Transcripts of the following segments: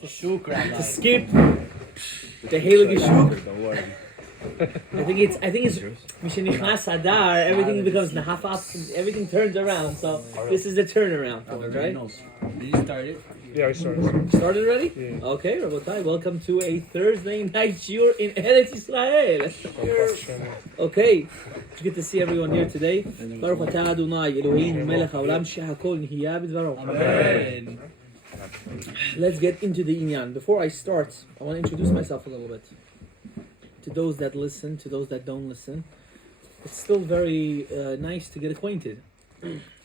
to skip the Heilige Shuk. Don't worry. I think it's Mishenichnas Adar, everything becomes Nahafas, everything turns around. So this is the turnaround point, right? Did you start it? Yeah, I started. Started already? Yeah. Okay, Rabotai, welcome to a Thursday night shiur in Eretz Yisrael. Okay, it's good to see everyone here today. Baruch atah Adonai Eloheinu melech haolam shehakol nihiya b'dvaro. Amen. Let's get into the inyan. Before I start, I want to introduce myself a little bit. To those that listen, to those that don't listen, it's still very nice to get acquainted.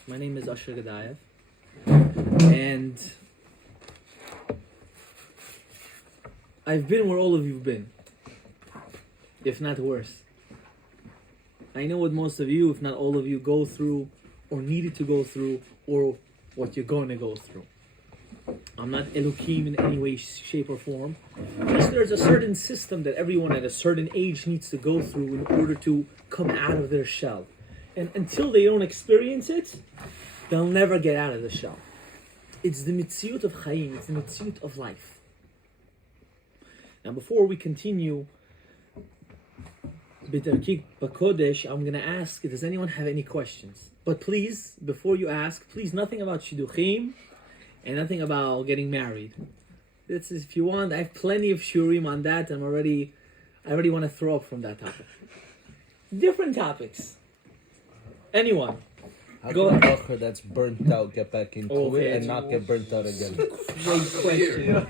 My name is Asher Gadaev, and I've been where all of you've been, if not worse. I know what most of you, if not all of you, go through, or needed to go through, or what you're going to go through. I'm not Elohim in any way, shape, or form. Yes, there's a certain system that everyone at a certain age needs to go through in order to come out of their shell. And until they don't experience it, they'll never get out of the shell. It's the mitziut of Chaim, it's the mitziut of life. Now, before we continue, B'darkik B'kodesh, I'm going to ask, does anyone have any questions? But please, before you ask, please, nothing about Shidduchim, and nothing about getting married. This is, if you want, I have plenty of shurim on that. I already want to throw up from that topic. Different topics. Anyone? How Go can a ahead. bacher that's burnt out get back into it and not get burnt out again? Great question.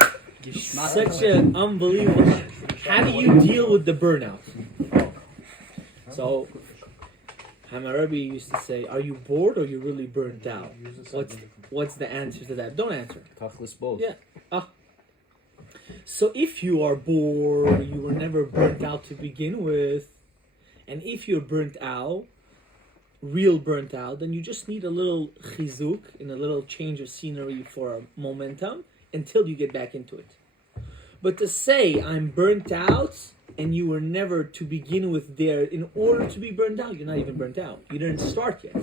Such an unbelievable. How do you deal with the burnout? So, Hammarabi used to say, "Are you bored or you really burnt out?" What's the answer to that? Don't answer. Tachlis both. Yeah. So if you are bored, you were never burnt out to begin with, and if you're burnt out, real burnt out, then you just need a little chizuk and a little change of scenery for momentum until you get back into it. But to say I'm burnt out and you were never to begin with there, in order to be burnt out, you're not even burnt out. You didn't start yet.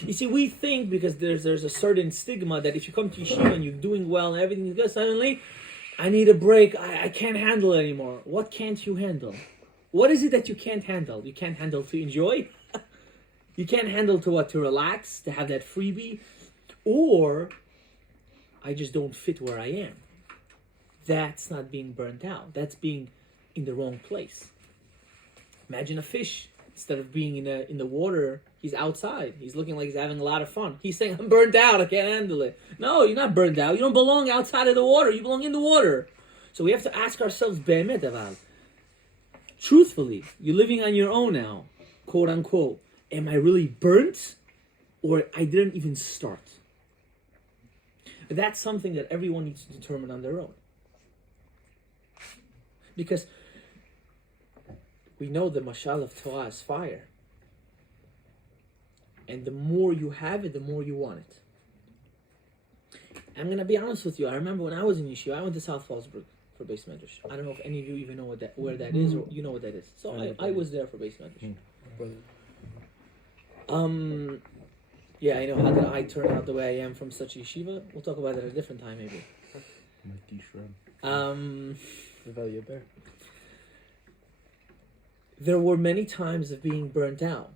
You see, we think because there's a certain stigma that if you come to yeshiva and you're doing well and everything is good, suddenly, I need a break, I can't handle it anymore. What can't you handle? What is it that you can't handle? You can't handle to enjoy? You can't handle to relax, to have that freebie? Or, I just don't fit where I am. That's not being burnt out. That's being in the wrong place. Imagine a fish. Instead of being in the water, he's outside. He's looking like he's having a lot of fun. He's saying, I'm burnt out, I can't handle it. No, you're not burnt out. You don't belong outside of the water. You belong in the water. So we have to ask ourselves, Be'emet Aval, truthfully, you're living on your own now, quote unquote. Am I really burnt? Or I didn't even start? But that's something that everyone needs to determine on their own. Because we know the mashal of Torah is fire. And the more you have it, the more you want it. I'm going to be honest with you. I remember when I was in yeshiva, I went to South Fallsburg for Beis Medrash. I don't know if any of you even know where that is, or you know what that is. So I was there for Beis Medrash. Yeah, I know. How did I turn out the way I am from such a yeshiva? We'll talk about that at a different time, maybe. There were many times of being burnt out,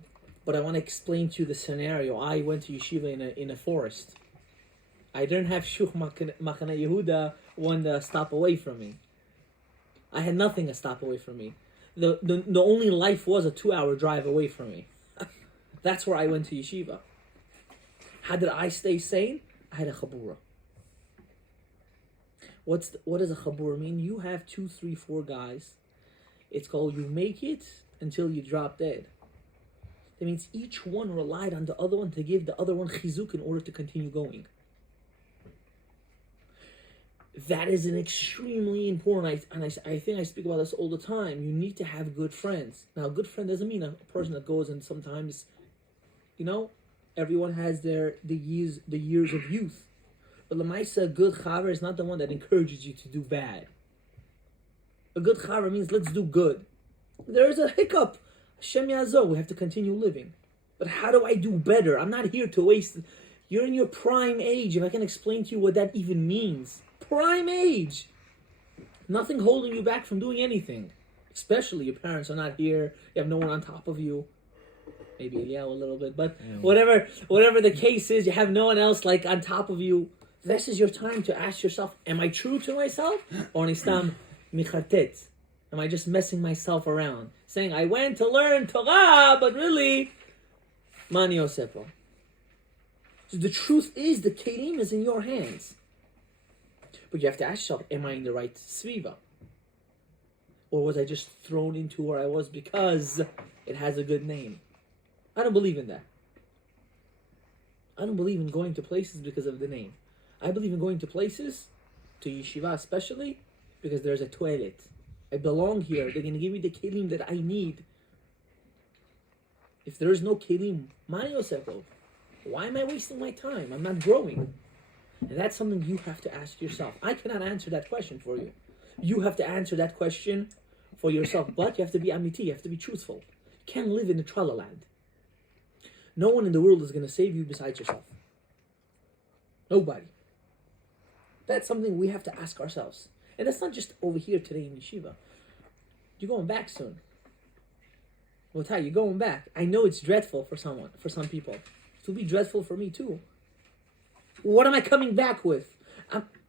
but I want to explain to you the scenario. I went to yeshiva in a forest. I didn't have Shuch Machane Yehuda, one stop away from me. I had nothing a stop away from me. The only life was a 2-hour drive away from me. That's where I went to yeshiva. How did I stay sane? I had a chabura. What does a chabura mean? You have 2, 3, 4 guys. It's called you make it until you drop dead. That means each one relied on the other one to give the other one chizuk in order to continue going. That is an extremely important, I think I speak about this all the time. You need to have good friends. Now, a good friend doesn't mean a person that goes and sometimes, everyone has the years of youth. But Lamaisa, a good chaver is not the one that encourages you to do bad. A good chaver means let's do good. There is a hiccup. Hashem Yazor, we have to continue living. But how do I do better? I'm not here to waste You're in your prime age. If I can explain to you what that even means. Prime age. Nothing holding you back from doing anything. Especially your parents are not here. You have no one on top of you. Maybe Eliyahu a little bit. But whatever the case is, you have no one else like on top of you. This is your time to ask yourself, am I true to myself? Or nistam michartet? Am I just messing myself around? Saying, I went to learn Torah, but really, mani osepo. So the truth is, the kelim is in your hands. But you have to ask yourself, am I in the right sviva? Or was I just thrown into where I was because it has a good name? I don't believe in that. I don't believe in going to places because of the name. I believe in going to places, to yeshiva especially, because there's a toilet. I belong here. They're going to give me the kelim that I need. If there is no kelim, mani osepo. Why am I wasting my time? I'm not growing. And that's something you have to ask yourself. I cannot answer that question for you. You have to answer that question for yourself. But you have to be amiti. You have to be truthful. You can't live in a trala land. No one in the world is going to save you besides yourself. Nobody. That's something we have to ask ourselves. And that's not just over here today in yeshiva. You're going back soon. Well, Ty, you're going back. I know it's dreadful for some people. It will be dreadful for me too. What am I coming back with?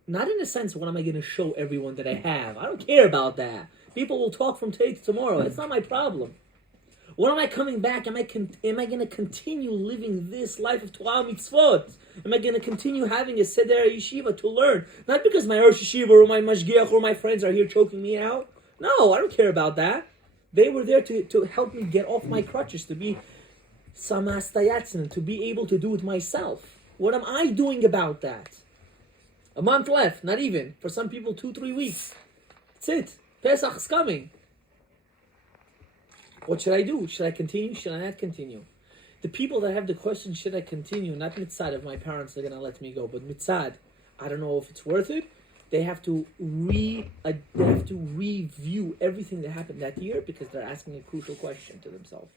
Not in a sense, what am I going to show everyone that I have? I don't care about that. People will talk from today to tomorrow. That's not my problem. What am I coming back? Am I going to continue living this life of Torah mitzvot? Am I going to continue having a seder yeshiva to learn? Not because my Rosh Yeshiva or my mashgiach or my friends are here choking me out. No, I don't care about that. They were there to help me get off my crutches, to be samastayatzen, to be able to do it myself. What am I doing about that? A month left, not even. For some people, 2-3 weeks. That's it. Pesach is coming. What should I do? Should I continue? Should I not continue? The people that have the question, should I continue? Not mitzad if my parents are going to let me go, but mitzad, I don't know if it's worth it. They have to review everything that happened that year because they're asking a crucial question to themselves.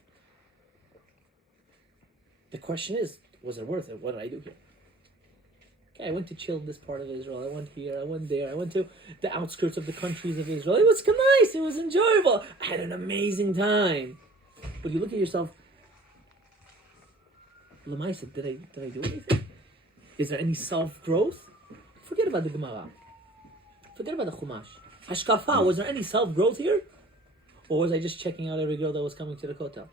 The question is, was it worth it? What did I do here? Okay, I went to chill in this part of Israel. I went here, I went there. I went to the outskirts of the countries of Israel. It was nice. It was enjoyable. I had an amazing time. But you look at yourself, Lamaisa, did I do anything? Is there any self-growth? Forget about the Gemara. Forget about the Chumash. Hashkafa, was there any self-growth here? Or was I just checking out every girl that was coming to the Kotel?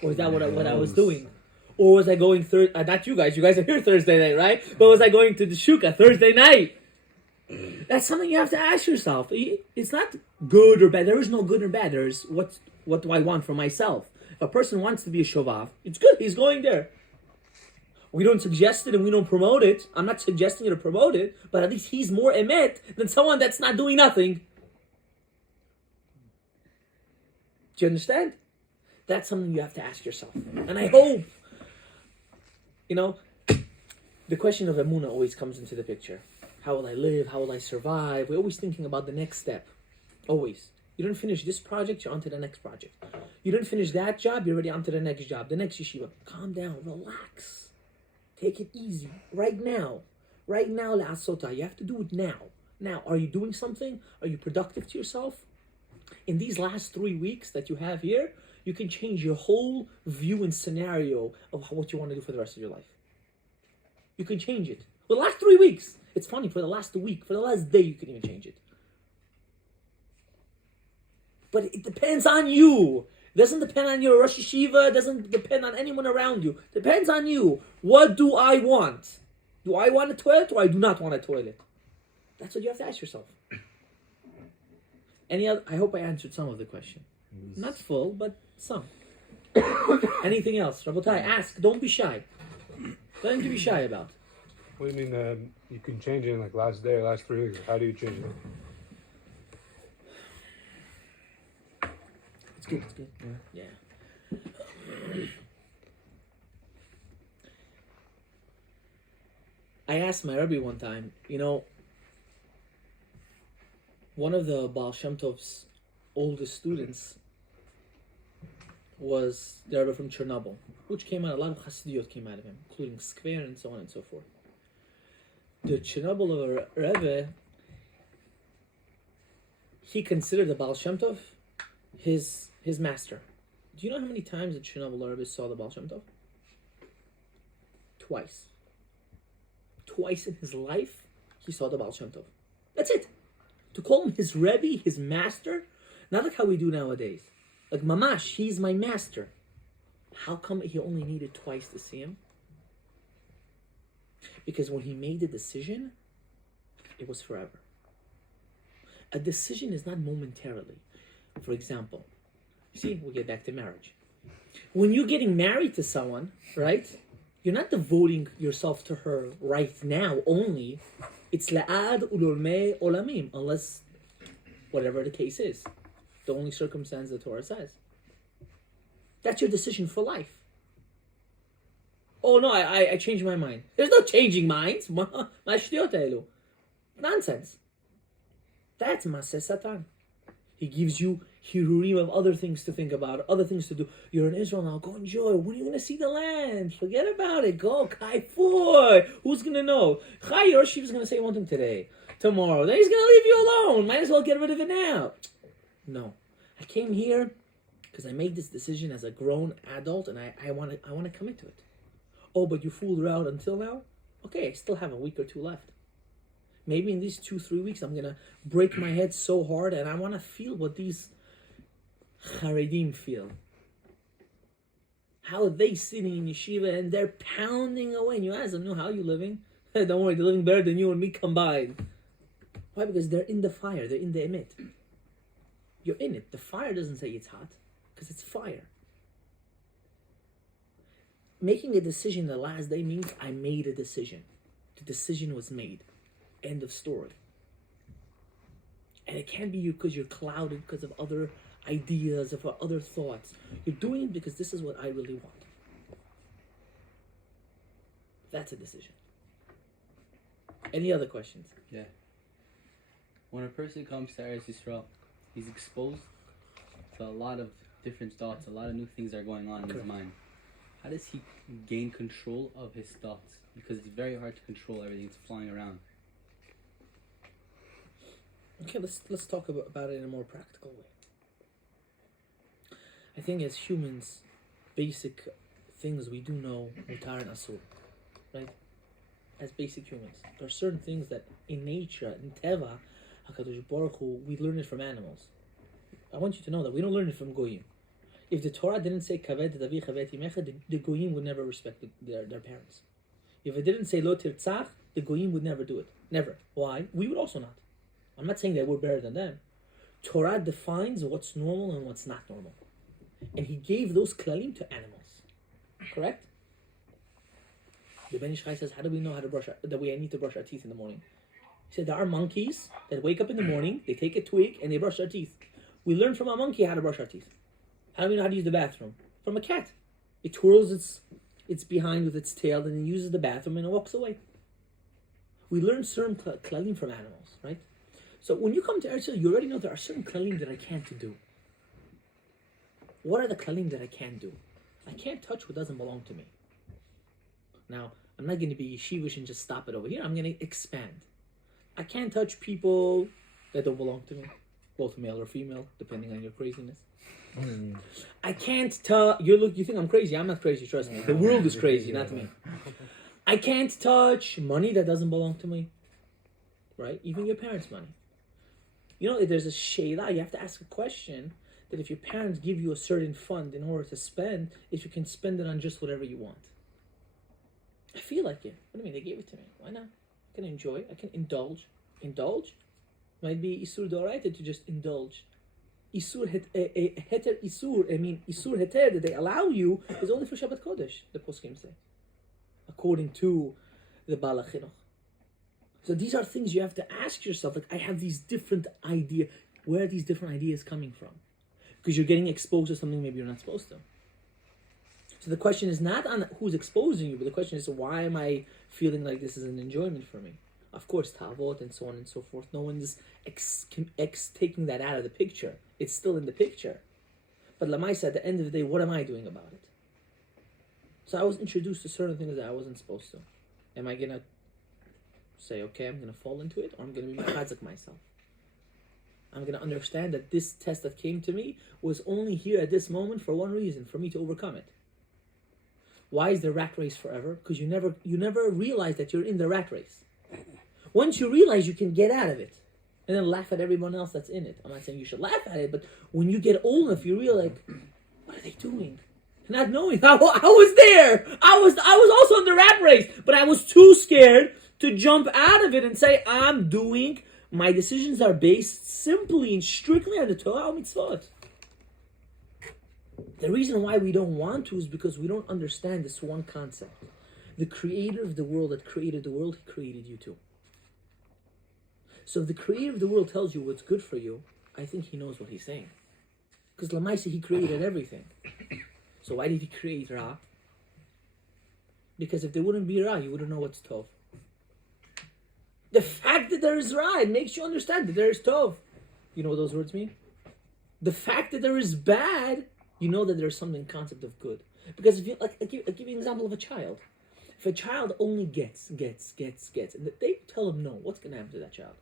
Or is that what I was doing? Or was I going not you guys are here Thursday night, right? But was I going to the Shuka Thursday night? That's something you have to ask yourself. It's not good or bad. There is no good or bad. There's what do I want for myself? If a person wants to be a shovav, it's good. He's going there. We don't suggest it and we don't promote it. I'm not suggesting it or promote it, but at least he's more emet than someone that's not doing nothing. Do you understand? That's something you have to ask yourself. And I hope, the question of emunah always comes into the picture. How will I live? How will I survive? We're always thinking about the next step. Always. You don't finish this project, you're on to the next project. You don't finish that job, you're already on to the next job, the next yeshiva. Calm down, relax. Take it easy. Right now, la'asota. You have to do it now. Now, are you doing something? Are you productive to yourself? In these last 3 weeks that you have here, you can change your whole view and scenario of what you want to do for the rest of your life. You can change it. For the last 3 weeks. It's funny, for the last week, for the last day, you can even change it. But it depends on you. It doesn't depend on your Rosh Yeshiva. It doesn't depend on anyone around you. It depends on you. What do I want? Do I want a toilet or I do not want a toilet? That's what you have to ask yourself. I hope I answered some of the question. Not full, but some. Anything else? Rabotai, ask. Don't be shy. Nothing to be shy about. What do you mean you can change it in like last day or last 3 weeks? How do you change it? It's good. Yeah. I asked my Rebbe one time, one of the Baal Shem Tov's oldest students, was the Rebbe from Chernobyl, which came out, a lot of Chassidiyot came out of him, including Skver and so on and so forth. The Chernobyl Rebbe, he considered the Baal Shem Tov his master. Do you know how many times the Chernobyl Rebbe saw the Baal Shem Tov? Twice. Twice in his life, he saw the Baal Shem Tov. That's it. To call him his Rebbe, his master, not like how we do nowadays. Like, Mamash, he's my master. How come he only needed twice to see him? Because when he made the decision, it was forever. A decision is not momentarily. For example, see, we'll get back to marriage. When you're getting married to someone, right? You're not devoting yourself to her right now only. It's la'ad ulurmei olamim, unless whatever the case is. The only circumstance the Torah says. That's your decision for life. Oh no, I changed my mind. There's no changing minds. Nonsense. That's Maseh Satan. He gives you hirurim of other things to think about, other things to do. You're in Israel now, go enjoy. When are you going to see the land? Forget about it. Go, kaifoy. Who's going to know? Chai Rosh is going to say one thing today, tomorrow. Then he's going to leave you alone. Might as well get rid of it now. No. I came here because I made this decision as a grown adult and I want to commit to it. Oh, but you fooled around until now? Okay, I still have a week or two left. Maybe in these 2-3 weeks, I'm going to break my head so hard and I want to feel what these Haredim feel. How are they sitting in yeshiva and they're pounding away. And you ask them, no, how are you living? Don't worry, they're living better than you and me combined. Why? Because they're in the fire. They're in the emet. You're in it. The fire doesn't say it's hot because it's fire. Making a decision the last day means I made a decision. The decision was made. End of story. And it can't be you because you're clouded because of other ideas, of other thoughts. You're doing it because this is what I really want. That's a decision. Any other questions? Yeah. When a person comes to Eretz Yisrael, he's exposed to a lot of different thoughts, a lot of new things are going on in his mind. How does he gain control of his thoughts? Because it's very hard to control everything that's flying around. Okay, let's talk about it in a more practical way. I think as humans, basic things we do know, mutar and asur, right? As basic humans, there are certain things that in nature, in teva, HaKadosh Baruch Hu, we learn it from animals. I want you to know that we don't learn it from goyim. If the Torah didn't say kaved davi chavet imecha, the goyim would never respect their parents. If it didn't say lo tirtzach, the goyim would never do it. Never. Why? We would also not. I'm not saying that we're better than them. Torah defines what's normal and what's not normal. And he gave those klalim to animals. Correct? The Ben Ish Chai says, how do we know how to that we need to brush our teeth in the morning? He said, there are monkeys that wake up in the morning, they take a twig, and they brush their teeth. We learn from a monkey how to brush our teeth. How do we know how to use the bathroom? From a cat. It twirls its behind with its tail, and then uses the bathroom, and it walks away. We learn certain klalim from animals, right? So when you come to Eretz Yisrael, you already know there are certain klalim that I can't do. What are the klalim that I can't do? I can't touch what doesn't belong to me. Now, I'm not going to be yeshivish and just stop it over here. I'm going to expand. I can't touch people that don't belong to me, both male or female, depending on your craziness. I can't touch. You think I'm crazy? I'm not crazy. Trust me. The world is crazy, not me. I can't touch money that doesn't belong to me. Right? Even your parents' money. You know, if there's a shayla, you have to ask a question that if your parents give you a certain fund in order to spend, if you can spend it on just whatever you want. I feel like it. What do you mean? They gave it to me. Why not? I can enjoy. I can indulge. Indulge? Might be isur d'oraita to just indulge. Isur heter isur. I mean, isur heter that they allow you is only for Shabbat Kodesh, the poskim say. According to the Baal HaChinuch. So these are things you have to ask yourself. Like, I have these different ideas. Where are these different ideas coming from? Because you're getting exposed to something maybe you're not supposed to. So the question is not on who's exposing you, but the question is, why am I feeling like this is an enjoyment for me? Of course, tavot and so on and so forth. No one is taking that out of the picture. It's still in the picture. But Lamaisa, at the end of the day, what am I doing about it? So I was introduced to certain things that I wasn't supposed to. Am I going to say, okay, I'm going to fall into it, or I'm going to be machazak myself? I'm going to understand that this test that came to me was only here at this moment for one reason, for me to overcome it. Why is the rat race forever? Because you never realize that you're in the rat race. Once you realize, you can get out of it and then laugh at everyone else that's in it. I'm not saying you should laugh at it, but when you get old enough, you realize, what are they doing? Not knowing. I was there. I was also in the rat race, but I was too scared to jump out of it and say, my decisions are based simply and strictly on the Torah mitzvot. The reason why we don't want to is because we don't understand this one concept. The creator of the world that created the world, he created you too. So if the creator of the world tells you what's good for you, I think he knows what he's saying. Because Lamaisa, he created everything. So why did he create Ra? Because if there wouldn't be Ra, you wouldn't know what's Tov. The fact that there is Ra, it makes you understand that there is Tov. You know what those words mean? The fact that there is bad, you know that there's something concept of good. Because if you I'll give you an example of a child. If a child only gets, and they tell him no, what's going to happen to that child?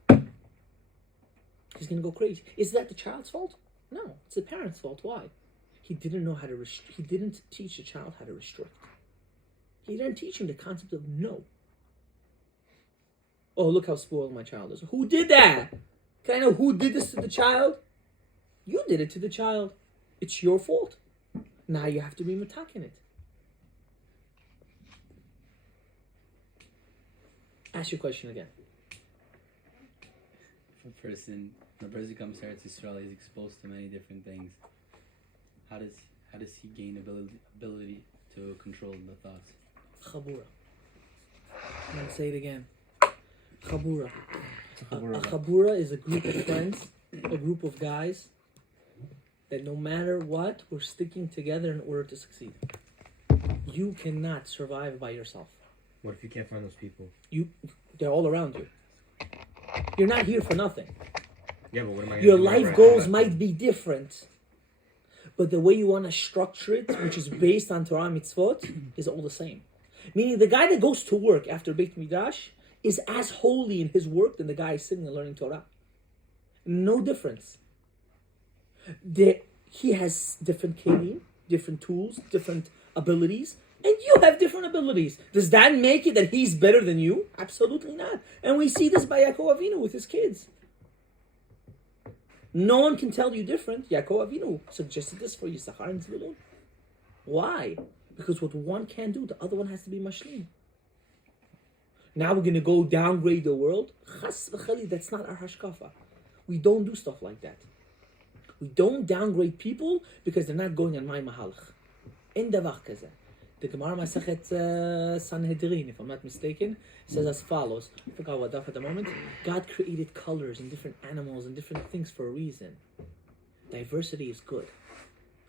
He's going to go crazy. Is that the child's fault? No, it's the parent's fault. Why? He didn't know how to he didn't teach the child how to restrict. He didn't teach him the concept of no. Oh, look how spoiled my child is. Who did that? Can I know who did this to the child? You did it to the child. It's your fault. Now you have to be matakin it. Ask your question again. When a person comes to Eretz Yisrael, he's exposed to many different things. How does he gain ability to control the thoughts? Chabura. I'm going to say it again. Chabura. A chabura is a group of friends, a group of guys that no matter what, we're sticking together in order to succeed. You cannot survive by yourself. What if you can't find those people? They're all around you. You're not here for nothing. Yeah, but what am I? Your life goals might be different, but the way you want to structure it, which is based on Torah mitzvot, is all the same. Meaning, the guy that goes to work after Beit Midrash is as holy in his work than the guy sitting and learning Torah. No difference. He has different kelim, different tools, different abilities, and you have different abilities. Does that make it that he's better than you? Absolutely not. And we see this by Yaakov Avinu with his kids. No one can tell you different. Yaakov Avinu suggested this for Yisachar and Zvulun. Why? Because what one can do, the other one has to be mashlim. Now we're going to go downgrade the world. Chas v'chali, that's not our hashkafa. We don't do stuff like that. We don't downgrade people because they're not going on my mahalach. In davar kazeh. The Gemara Masachet Sanhedrin, if I'm not mistaken, says as follows. I forgot what daf at the moment. God created colors and different animals and different things for a reason. Diversity is good.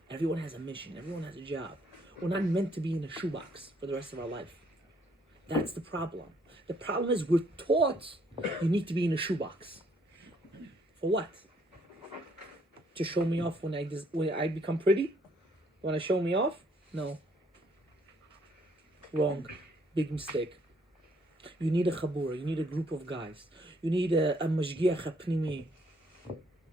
Everyone has a mission. Everyone has a job. We're not meant to be in a shoebox for the rest of our life. That's the problem. The problem is we're taught you need to be in a shoebox. For what? To show me off when I become pretty? You want to show me off? No. Wrong. Big mistake. You need a chabura. You need a group of guys. You need a mashgiach hapnimi.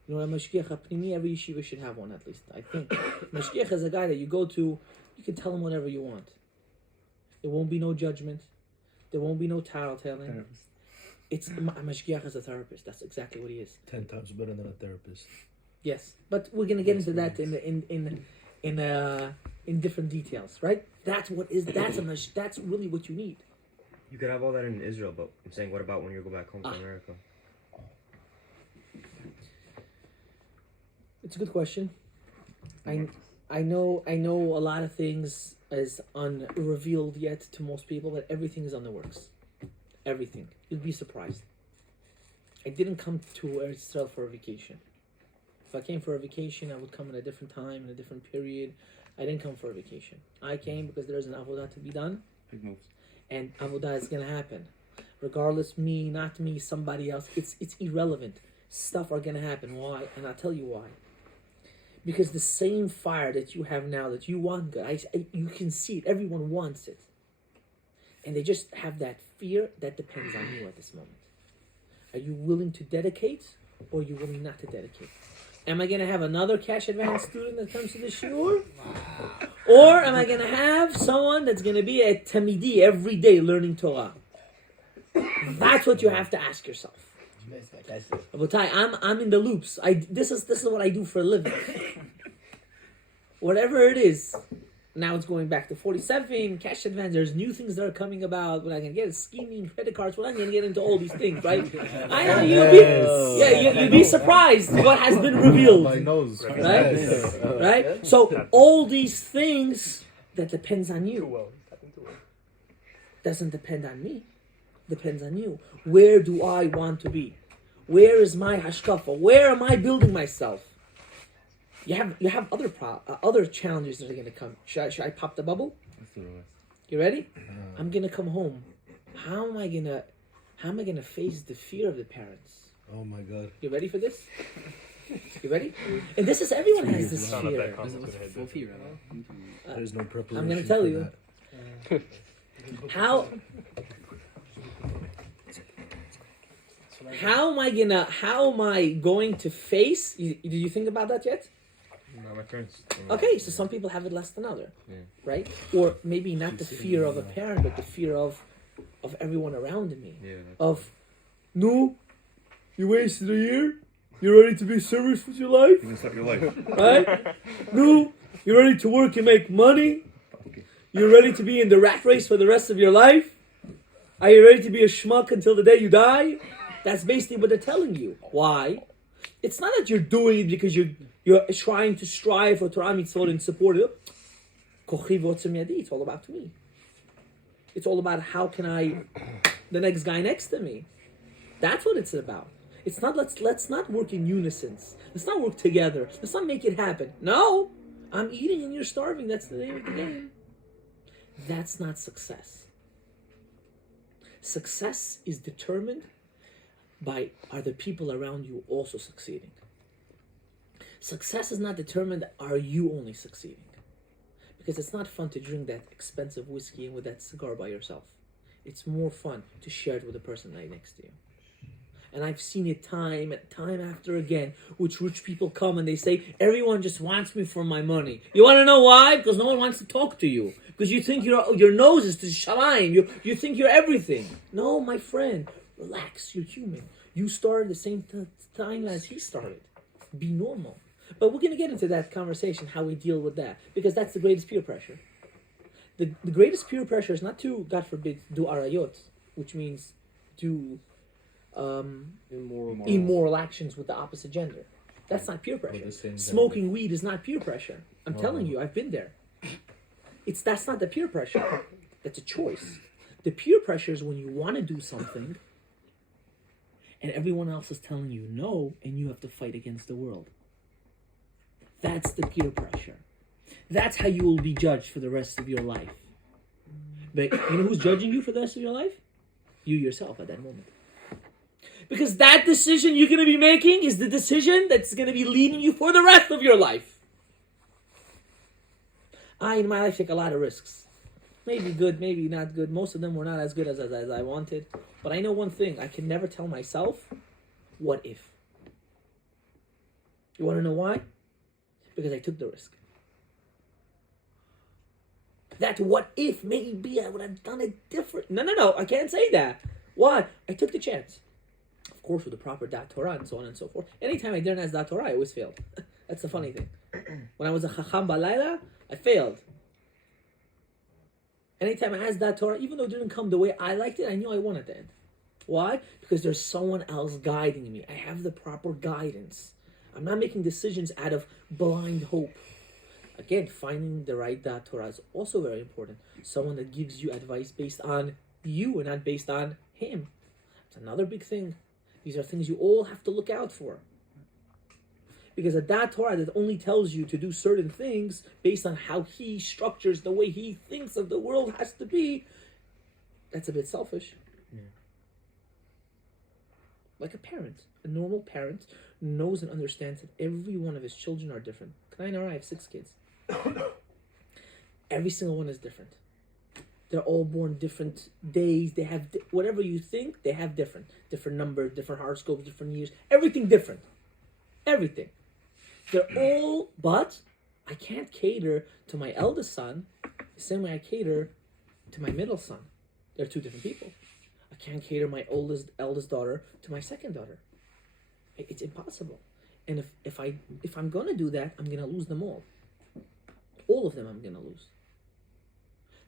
You know, a mashgiach hapnimi, every yeshiva should have one at least, I think. Mashgiach is a guy that you go to, you can tell him whatever you want. There won't be no judgment. There won't be no tattletelling. It's a mashgiach is a therapist. That's exactly what he is. 10 times better than a therapist. Yes, but we're gonna get into that in different details, right? That's really what you need. You could have all that in Israel, but I'm saying, what about when you go back home to America? It's a good question. I know a lot of things is unrevealed yet to most people, but everything is on the works. Everything. You'd be surprised. I didn't come to Eretz Yisrael for a vacation. If I came for a vacation, I would come at a different time, in a different period. I didn't come for a vacation. I came because there's an avodah to be done. Big moves. And avodah is going to happen. Regardless, me, not me, somebody else. It's irrelevant. Stuff are going to happen. Why? And I'll tell you why. Because the same fire that you have now, that you want God, you can see it. Everyone wants it. And they just have that fear that depends on you at this moment. Are you willing to dedicate, or are you willing not to dedicate? Am I going to have another cash advance student that comes to the shiur? Or am I going to have someone that's going to be a tamidi every day learning Torah? That's what you have to ask yourself. Rabotai, I'm in the loops. This is what I do for a living. Whatever it is. Now it's going back to 47, cash advance. There's new things that are coming about. We're not going to get scheming, credit cards. We're not going to get into all these things, right? I know you'll be surprised what has been revealed. My nose. Right? Right? So all these things, that depends on you. Doesn't depend on me. Depends on you. Where do I want to be? Where is my hashkafa? Where am I building myself? You have other challenges that are going to come. Should I pop the bubble? You ready? I'm going to come home. How am I going to face the fear of the parents? Oh my God. You ready for this? You ready? And this is, everyone has this fear. There's no preparation. I'm going to tell you. How am I going to face? Did you think about that yet? No, my parents. Okay, so some people have it less than other, right? Or maybe not the fear of a parent, but the fear of everyone around me. Yeah. Of, no, you wasted a year. You're ready to be serious with your life. You can start your life. Right? No, you're ready to work and make money. You're ready to be in the rat race for the rest of your life. Are you ready to be a schmuck until the day you die? That's basically what they're telling you. Why? It's not that you're doing it because you're trying to strive for Torah mitzvot and support it. It's all about me. It's all about how can the next guy next to me. That's what it's about. It's not let's not work in unison. Let's not work together. Let's not make it happen. No, I'm eating and you're starving. That's the name of the game. That's not success. Success is determined by, are the people around you also succeeding? Success is not determined, are you only succeeding? Because it's not fun to drink that expensive whiskey and with that cigar by yourself. It's more fun to share it with the person right next to you. And I've seen it time and time after again, which rich people come and they say, everyone just wants me for my money. You want to know why? Because no one wants to talk to you. Because you think your nose is to shalayim. You think you're everything. No, my friend, relax. You're human. You started the same time as he started. Be normal. But we're going to get into that conversation, how we deal with that. Because that's the greatest peer pressure. The greatest peer pressure is not to, God forbid, do arayot, which means do immoral actions with the opposite gender. That's not peer pressure. Smoking weed is not peer pressure. I'm telling you, I've been there. That's not the peer pressure. That's a choice. The peer pressure is when you want to do something and everyone else is telling you no, and you have to fight against the world. That's the peer pressure. That's how you will be judged for the rest of your life. But you know who's judging you for the rest of your life? You yourself at that moment. Because that decision you're going to be making is the decision that's going to be leading you for the rest of your life. I, in my life, take a lot of risks. Maybe good, maybe not good. Most of them were not as good as I wanted. But I know one thing. I can never tell myself, what if? You want to know why? Because I took the risk. That what if, maybe I would have done it different. No, I can't say that. Why? I took the chance. Of course, with the proper dat Torah and so on and so forth. Anytime I didn't ask dat Torah, I always failed. That's the funny thing. When I was a chacham balayla, I failed. Anytime I asked dat Torah, even though it didn't come the way I liked it, I knew I won at the end. Why? Because there's someone else guiding me. I have the proper guidance. I'm not making decisions out of blind hope. Again, finding the right dat Torah is also very important. Someone that gives you advice based on you and not based on him. It's another big thing. These are things you all have to look out for. Because a dat Torah that only tells you to do certain things based on how he structures the way he thinks of the world has to be, that's a bit selfish. Yeah. Like a parent. A normal parent knows and understands that every one of his children are different. I have 6 kids. Every single one is different. They're all born different days. They have whatever you think. They have different numbers, different horoscopes, different years. Everything different. Everything. They're all. But I can't cater to my eldest son the same way I cater to my middle son. They're 2 different people. I can't cater my eldest daughter to my second daughter. It's impossible. And if I'm gonna do that, I'm gonna lose them all. All of them I'm gonna lose.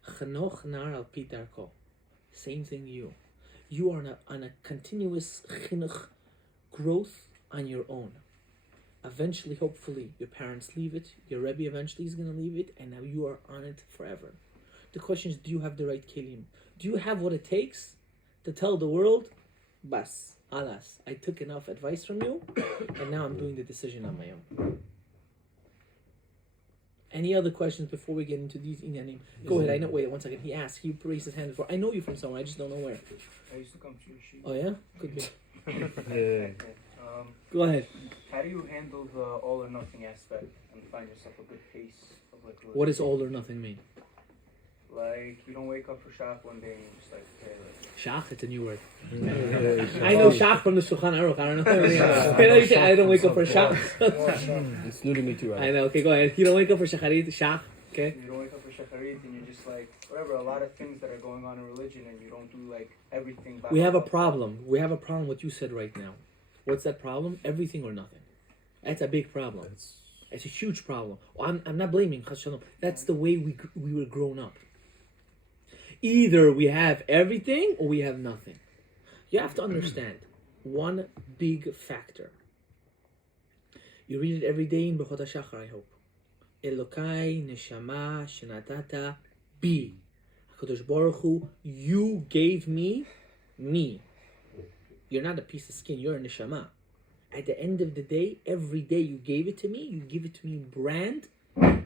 Chanoch nar al pi darko. Same thing you. You are on a continuous chinuch growth on your own. Eventually, hopefully, your parents leave it. Your Rebbe eventually is gonna leave it, and now you are on it forever. The question is, do you have the right kelim? Do you have what it takes to tell the world, bas, alas, I took enough advice from you, and now I'm doing the decision on my own. Any other questions before we get into these inyanim? Go ahead. I know. Wait 1 second. He asked. He raised his hand before. I know you from somewhere. I just don't know where. I used to come to your sheet. Oh yeah. Could be. Um, Go ahead. how do you handle the all or nothing aspect and find yourself a good pace of like? What does all or nothing mean? Like you don't wake up for shop one day and you're just like, okay, like, Shach. It's a new word. I know shach from the Shulchan Aruch. I don't know. I don't wake up for shach. It's new to me too, right? I know. Okay, go ahead. You don't wake up for shacharit, shach. Okay. you don't wake up for shacharit and you're just like whatever. A lot of things that are going on in religion and you don't do like everything. By We have a yourself. problem. We have a problem. What you said right now. What's that problem? Everything or nothing. That's a big problem. It's a huge problem. I'm not blaming Chas Shalom. That's the way we were grown up. Either we have everything or we have nothing. You have to understand one big factor. You read it every day in Bechot HaShachar, I hope. Elokai neshama shenatata bi. HaKadosh Baruch Hu, you gave me. You're not a piece of skin, you're a neshama. At the end of the day, every day you gave it to me, you give it to me brand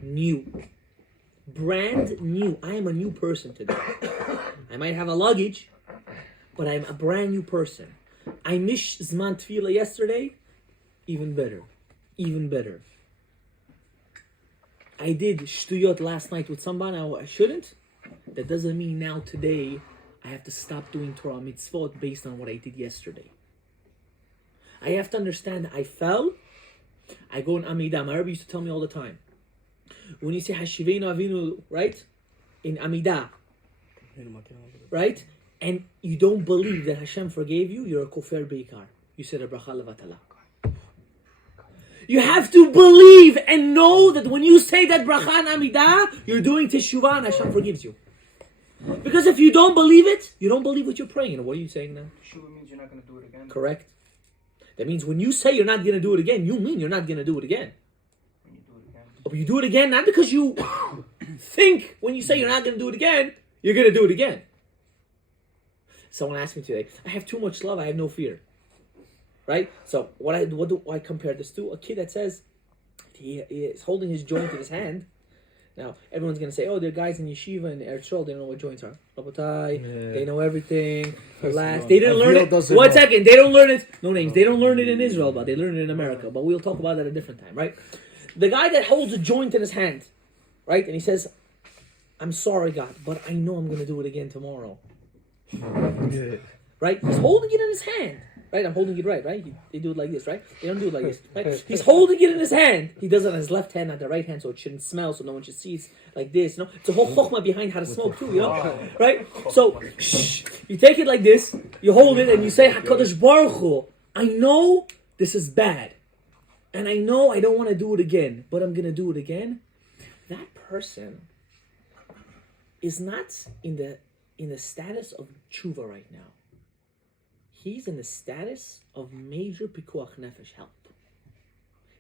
new. Brand new. I am a new person today. I might have a luggage, but I'm a brand new person. I missed Zman Tefillah yesterday, even better. Even better. I did Shtuyot last night with somebody I shouldn't. That doesn't mean now today I have to stop doing Torah mitzvot based on what I did yesterday. I have to understand I fell. I go in Amidah. My Rebbe used to tell me all the time. When you say Hashivenu Avinu, right? In Amidah, right? And you don't believe that Hashem forgave you, you're a kofer beikar. You said a bracha levatala. You have to believe and know that when you say that bracha in Amidah, you're doing teshuvah and Hashem forgives you. Because if you don't believe it, you don't believe what you're praying. And what are you saying now? Teshuva means you're not going to do it again. Correct. That means when you say you're not going to do it again, you mean you're not going to do it again. When you do it again. But you do it again, not because you think when you say you're not going to do it again, you're going to do it again. Someone asked me today, I have too much love, I have no fear. Right? So what do I compare this to? A kid that says he is holding his joint in his hand. Now, everyone's going to say, oh, there are guys in yeshiva and Eretz Yisrael, they don't know what joints are. Rabotai, they know everything. Relax. They didn't learn it. 1 second. They don't learn it. No names. They don't learn it in Israel, but they learn it in America. But we'll talk about that at a different time, right? The guy that holds a joint in his hand, right? And he says, I'm sorry, God, but I know I'm going to do it again tomorrow. Right? He's holding it in his hand. Right? I'm holding it right? They do it like this, right? They don't do it like this, right? He's holding it in his hand. He does it on his left hand, not the right hand, so it shouldn't smell, so no one should see it's like this, you know? It's a whole chokhmah behind how to smoke too, you know? Right? So, you take it like this, you hold it, and you say, HaKadosh Baruch Hu, I know this is bad, and I know I don't want to do it again, but I'm going to do it again. That person is not in the status of tshuva right now. He's in the status of major pikuach nefesh help.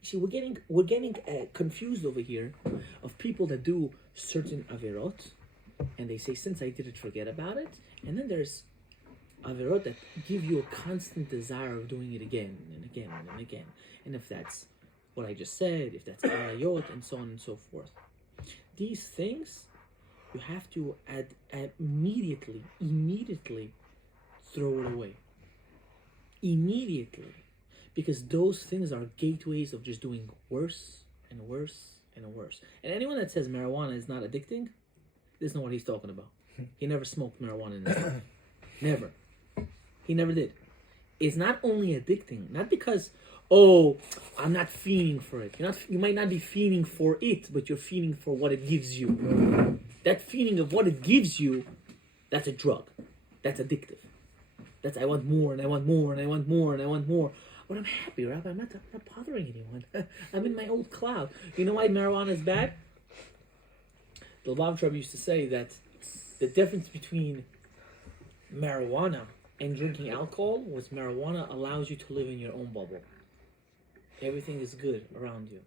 You see, we're getting confused over here of people that do certain averot, and they say, since I did it, forget about it. And then there's averot that give you a constant desire of doing it again and again and again. And if that's what I just said, if that's arayot, and so on and so forth. These things, you have to immediately throw it away. Immediately. Because those things are gateways of just doing worse and worse and worse. And anyone that says marijuana is not addicting, doesn't know what he's talking about. He never smoked marijuana in his life. Never. He never did. It's not only addicting, not because, oh, I'm not fiending for it. You might not be fiending for it, but you're fiending for what it gives you. That feeling of what it gives you, that's a drug. That's addictive. That's I want more and I want more and I want more and I want more. But I'm happy, Rabbi. I'm not bothering anyone. I'm in my old cloud. You know why marijuana is bad? The Lubavitch used to say that the difference between marijuana and drinking alcohol was marijuana allows you to live in your own bubble. Everything is good around you.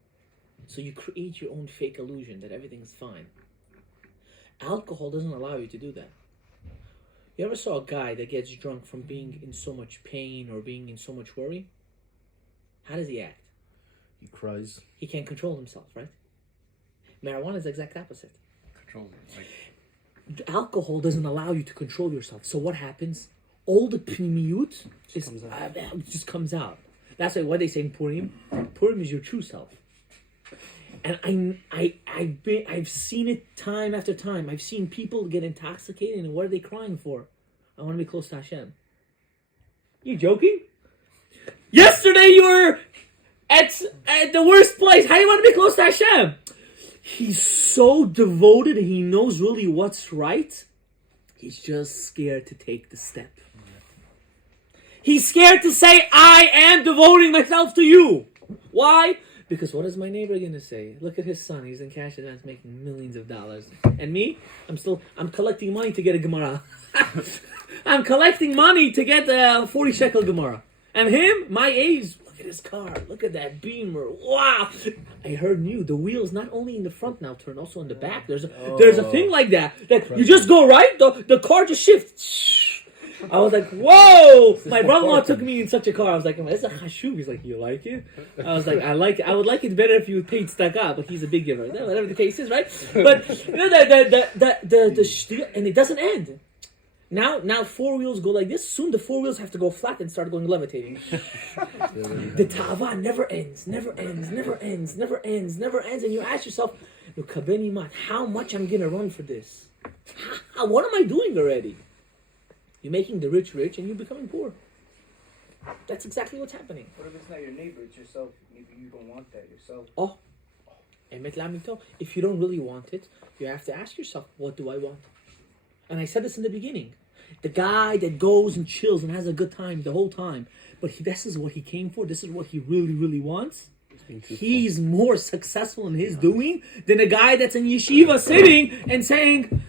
So you create your own fake illusion that everything is fine. Alcohol doesn't allow you to do that. You ever saw a guy that gets drunk from being in so much pain or being in so much worry? How does he act? He cries. He can't control himself, right? Marijuana is the exact opposite. Control it. Like, Alcohol doesn't allow you to control yourself. So what happens? All the pnimiyut just comes out. That's why what they say in Purim. Purim is your true self. And I've seen it time after time. I've seen people get intoxicated, and what are they crying for? I want to be close to Hashem. You joking? Yesterday you were at the worst place. How do you want to be close to Hashem? He's so devoted. He knows really what's right. He's just scared to take the step. He's scared to say, I am devoting myself to you. Why? Because what is my neighbor going to say? Look at his son. He's in cash advance making millions of dollars. And me? I'm collecting money to get a Gemara. I'm collecting money to get a 40 shekel Gemara. And him, my age, look at his car. Look at that Beamer. Wow. I heard new. The wheels not only in the front now turn, also in the back. There's a thing like that. That you just go right, the car just shifts. I was like, whoa! My brother-in-law took me in such a car. I was like, it's a chashuv. He's like, you like it? I was like, I like it. I would like it better if you paid staka, but he's a big giver. Whatever the case is, right? But you know the and it doesn't end. Now four wheels go like this. Soon the four wheels have to go flat and start going levitating. The tava never ends, never ends, never ends, never ends, never ends. And you ask yourself, how much I'm gonna run for this? What am I doing already? You're making the rich rich and you're becoming poor. That's exactly what's happening. What if it's not your neighbor, it's yourself? Maybe you don't want that yourself. Oh. If you don't really want it, you have to ask yourself, what do I want? And I said this in the beginning. The guy that goes and chills and has a good time the whole time, but this is what he came for, this is what he really, really wants. He's more successful in his doing than a guy that's in yeshiva sitting and saying,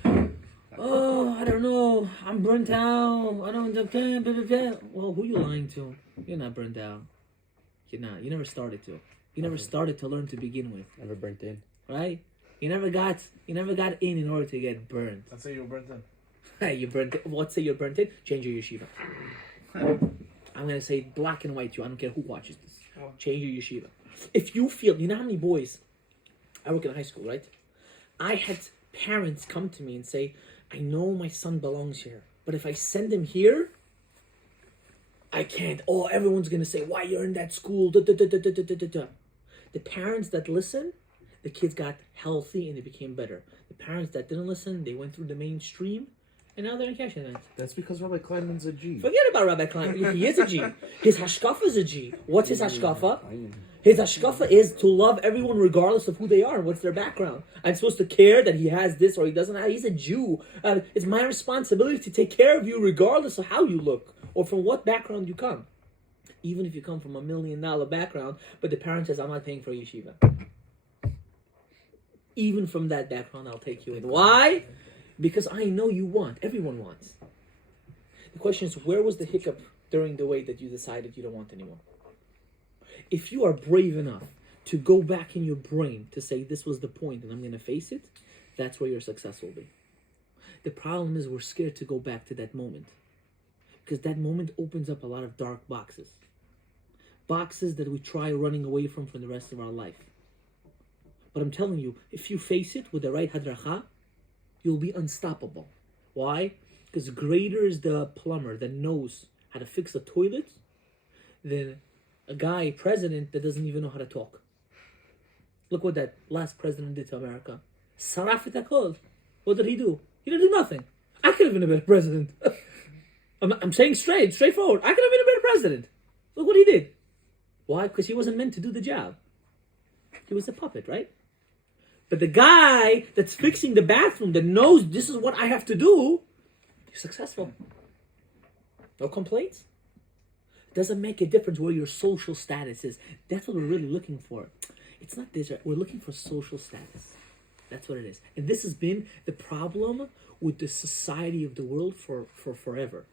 oh, I don't know, I'm burnt out, I don't, well, who are you lying to? You're not burnt out. You're not. You never started to. You never started to learn to begin with. Never burnt in. Right? You never got in order to get burned. Let's say you were burnt in. You burnt it. Let's say you're burnt in, change your yeshiva. I'm going to say black and white to you. I don't care who watches this. Change your yeshiva. If you feel, you know how many boys, I work in high school, right? I had parents come to me and say, I know my son belongs here, but if I send him here, I can't. Oh, everyone's going to say, why you're in that school? The parents that listen, the kids got healthy and they became better. The parents that didn't listen, they went through the mainstream, and now they're in cash advance. That's because Rabbi Kleinman's a G. Forget about Rabbi Kleinman. He is a G. His hashkafa is a G. What's his hashkafa? His hashkafa is to love everyone regardless of who they are and what's their background. I'm supposed to care that he has this or he doesn't have. He's a Jew. It's my responsibility to take care of you regardless of how you look or from what background you come. Even if you come from $1 million background, but the parent says, I'm not paying for a yeshiva. Even from that background, I'll take you in. Why? Because I know you want. Everyone wants. The question is, where was the hiccup during the way that you decided you don't want anymore? If you are brave enough to go back in your brain to say this was the point and I'm going to face it, that's where your success will be. The problem is we're scared to go back to that moment. Because that moment opens up a lot of dark boxes. Boxes that we try running away from the rest of our life. But I'm telling you, if you face it with the right hadracha, you'll be unstoppable. Why? Because greater is the plumber that knows how to fix a toilet than a guy, president, that doesn't even know how to talk. Look what that last president did to America. Saraf et hakol. What did he do? He didn't do nothing. I could have been a better president. I'm saying straightforward. I could have been a better president. Look what he did. Why? Because he wasn't meant to do the job. He was a puppet, right? But the guy that's fixing the bathroom, that knows this is what I have to do, he's successful. No complaints. Doesn't make a difference where your social status is. That's what we're really looking for. It's not this. We're looking for social status. That's what it is. And this has been the problem with the society of the world for forever.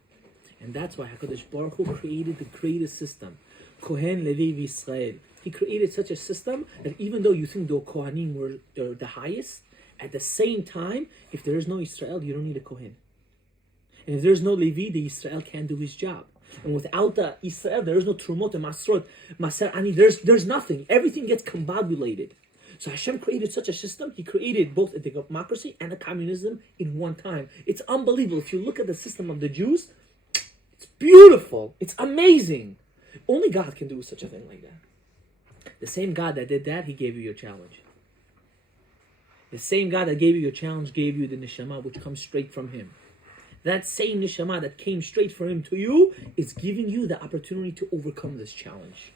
And that's why HaKadosh Baruch Hu created the greatest system. Kohen Levi Yisrael. He created such a system that even though you think the Kohanim were the highest, at the same time, if there is no Israel, you don't need a Kohen. And if there's no Levi, the Israel can't do his job. And without the Israel, there is no Trumot and Masrot, Maser Ani. There's nothing. Everything gets combobulated. So Hashem created such a system. He created both a democracy and a communism in one time. It's unbelievable. If you look at the system of the Jews, it's beautiful. It's amazing. Only God can do such a thing like that. The same God that did that, He gave you your challenge. The same God that gave you your challenge gave you the neshama, which comes straight from Him. That same neshama that came straight from Him to you is giving you the opportunity to overcome this challenge.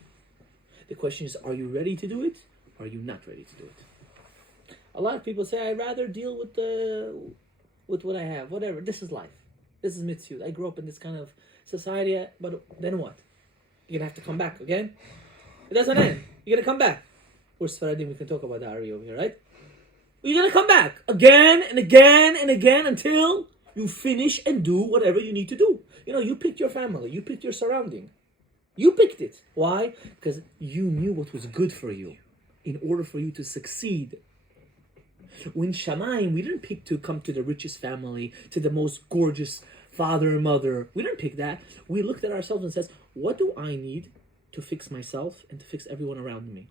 The question is, are you ready to do it, or are you not ready to do it? A lot of people say, I'd rather deal with what I have. Whatever. This is life. This is mitzvah. I grew up in this kind of society, but then what? You're going to have to come back again? It doesn't end. You're going to come back. We're Sfaradim, we can talk about the Ari over here, right? You're going to come back again and again and again until you finish and do whatever you need to do. You know, you picked your family. You picked your surrounding. You picked it. Why? Because you knew what was good for you in order for you to succeed. When Shamayim, we didn't pick to come to the richest family, to the most gorgeous father and mother. We didn't pick that. We looked at ourselves and says, what do I need to fix myself and to fix everyone around me?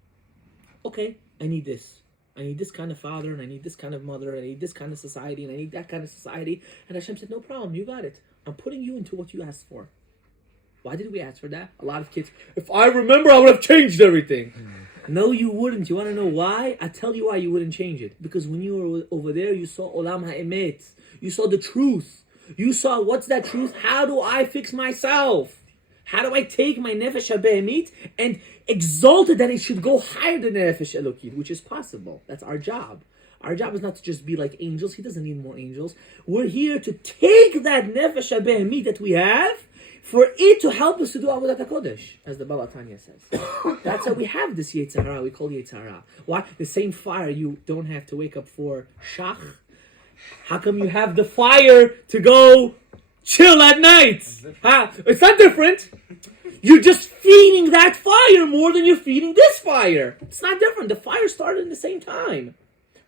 Okay, I need this. I need this kind of father, and I need this kind of mother, and I need this kind of society, and I need that kind of society. And Hashem said, no problem, you got it. I'm putting you into what you asked for. Why did we ask for that? A lot of kids, if I remember, I would have changed everything. No, you wouldn't. You want to know why? I tell you why you wouldn't change it. Because when you were over there, you saw Olam HaEmet. You saw the truth. You saw, what's that truth? How do I fix myself? How do I take my Nefesh HaBehemit and exalt it that it should go higher than Nefesh Elokit, which is possible. That's our job. Our job is not to just be like angels. He doesn't need more angels. We're here to take that Nefesh HaBehemit that we have for it to help us to do Avodat HaKodesh, as the Baal Tanya says. That's how we have this Yetzer Hara. We call Yetzer Hara. Why? The same fire you don't have to wake up for Shach. How come you have the fire to go chill at night? Huh? It's not different. You're just feeding that fire more than you're feeding this fire. It's not different. The fire started at the same time.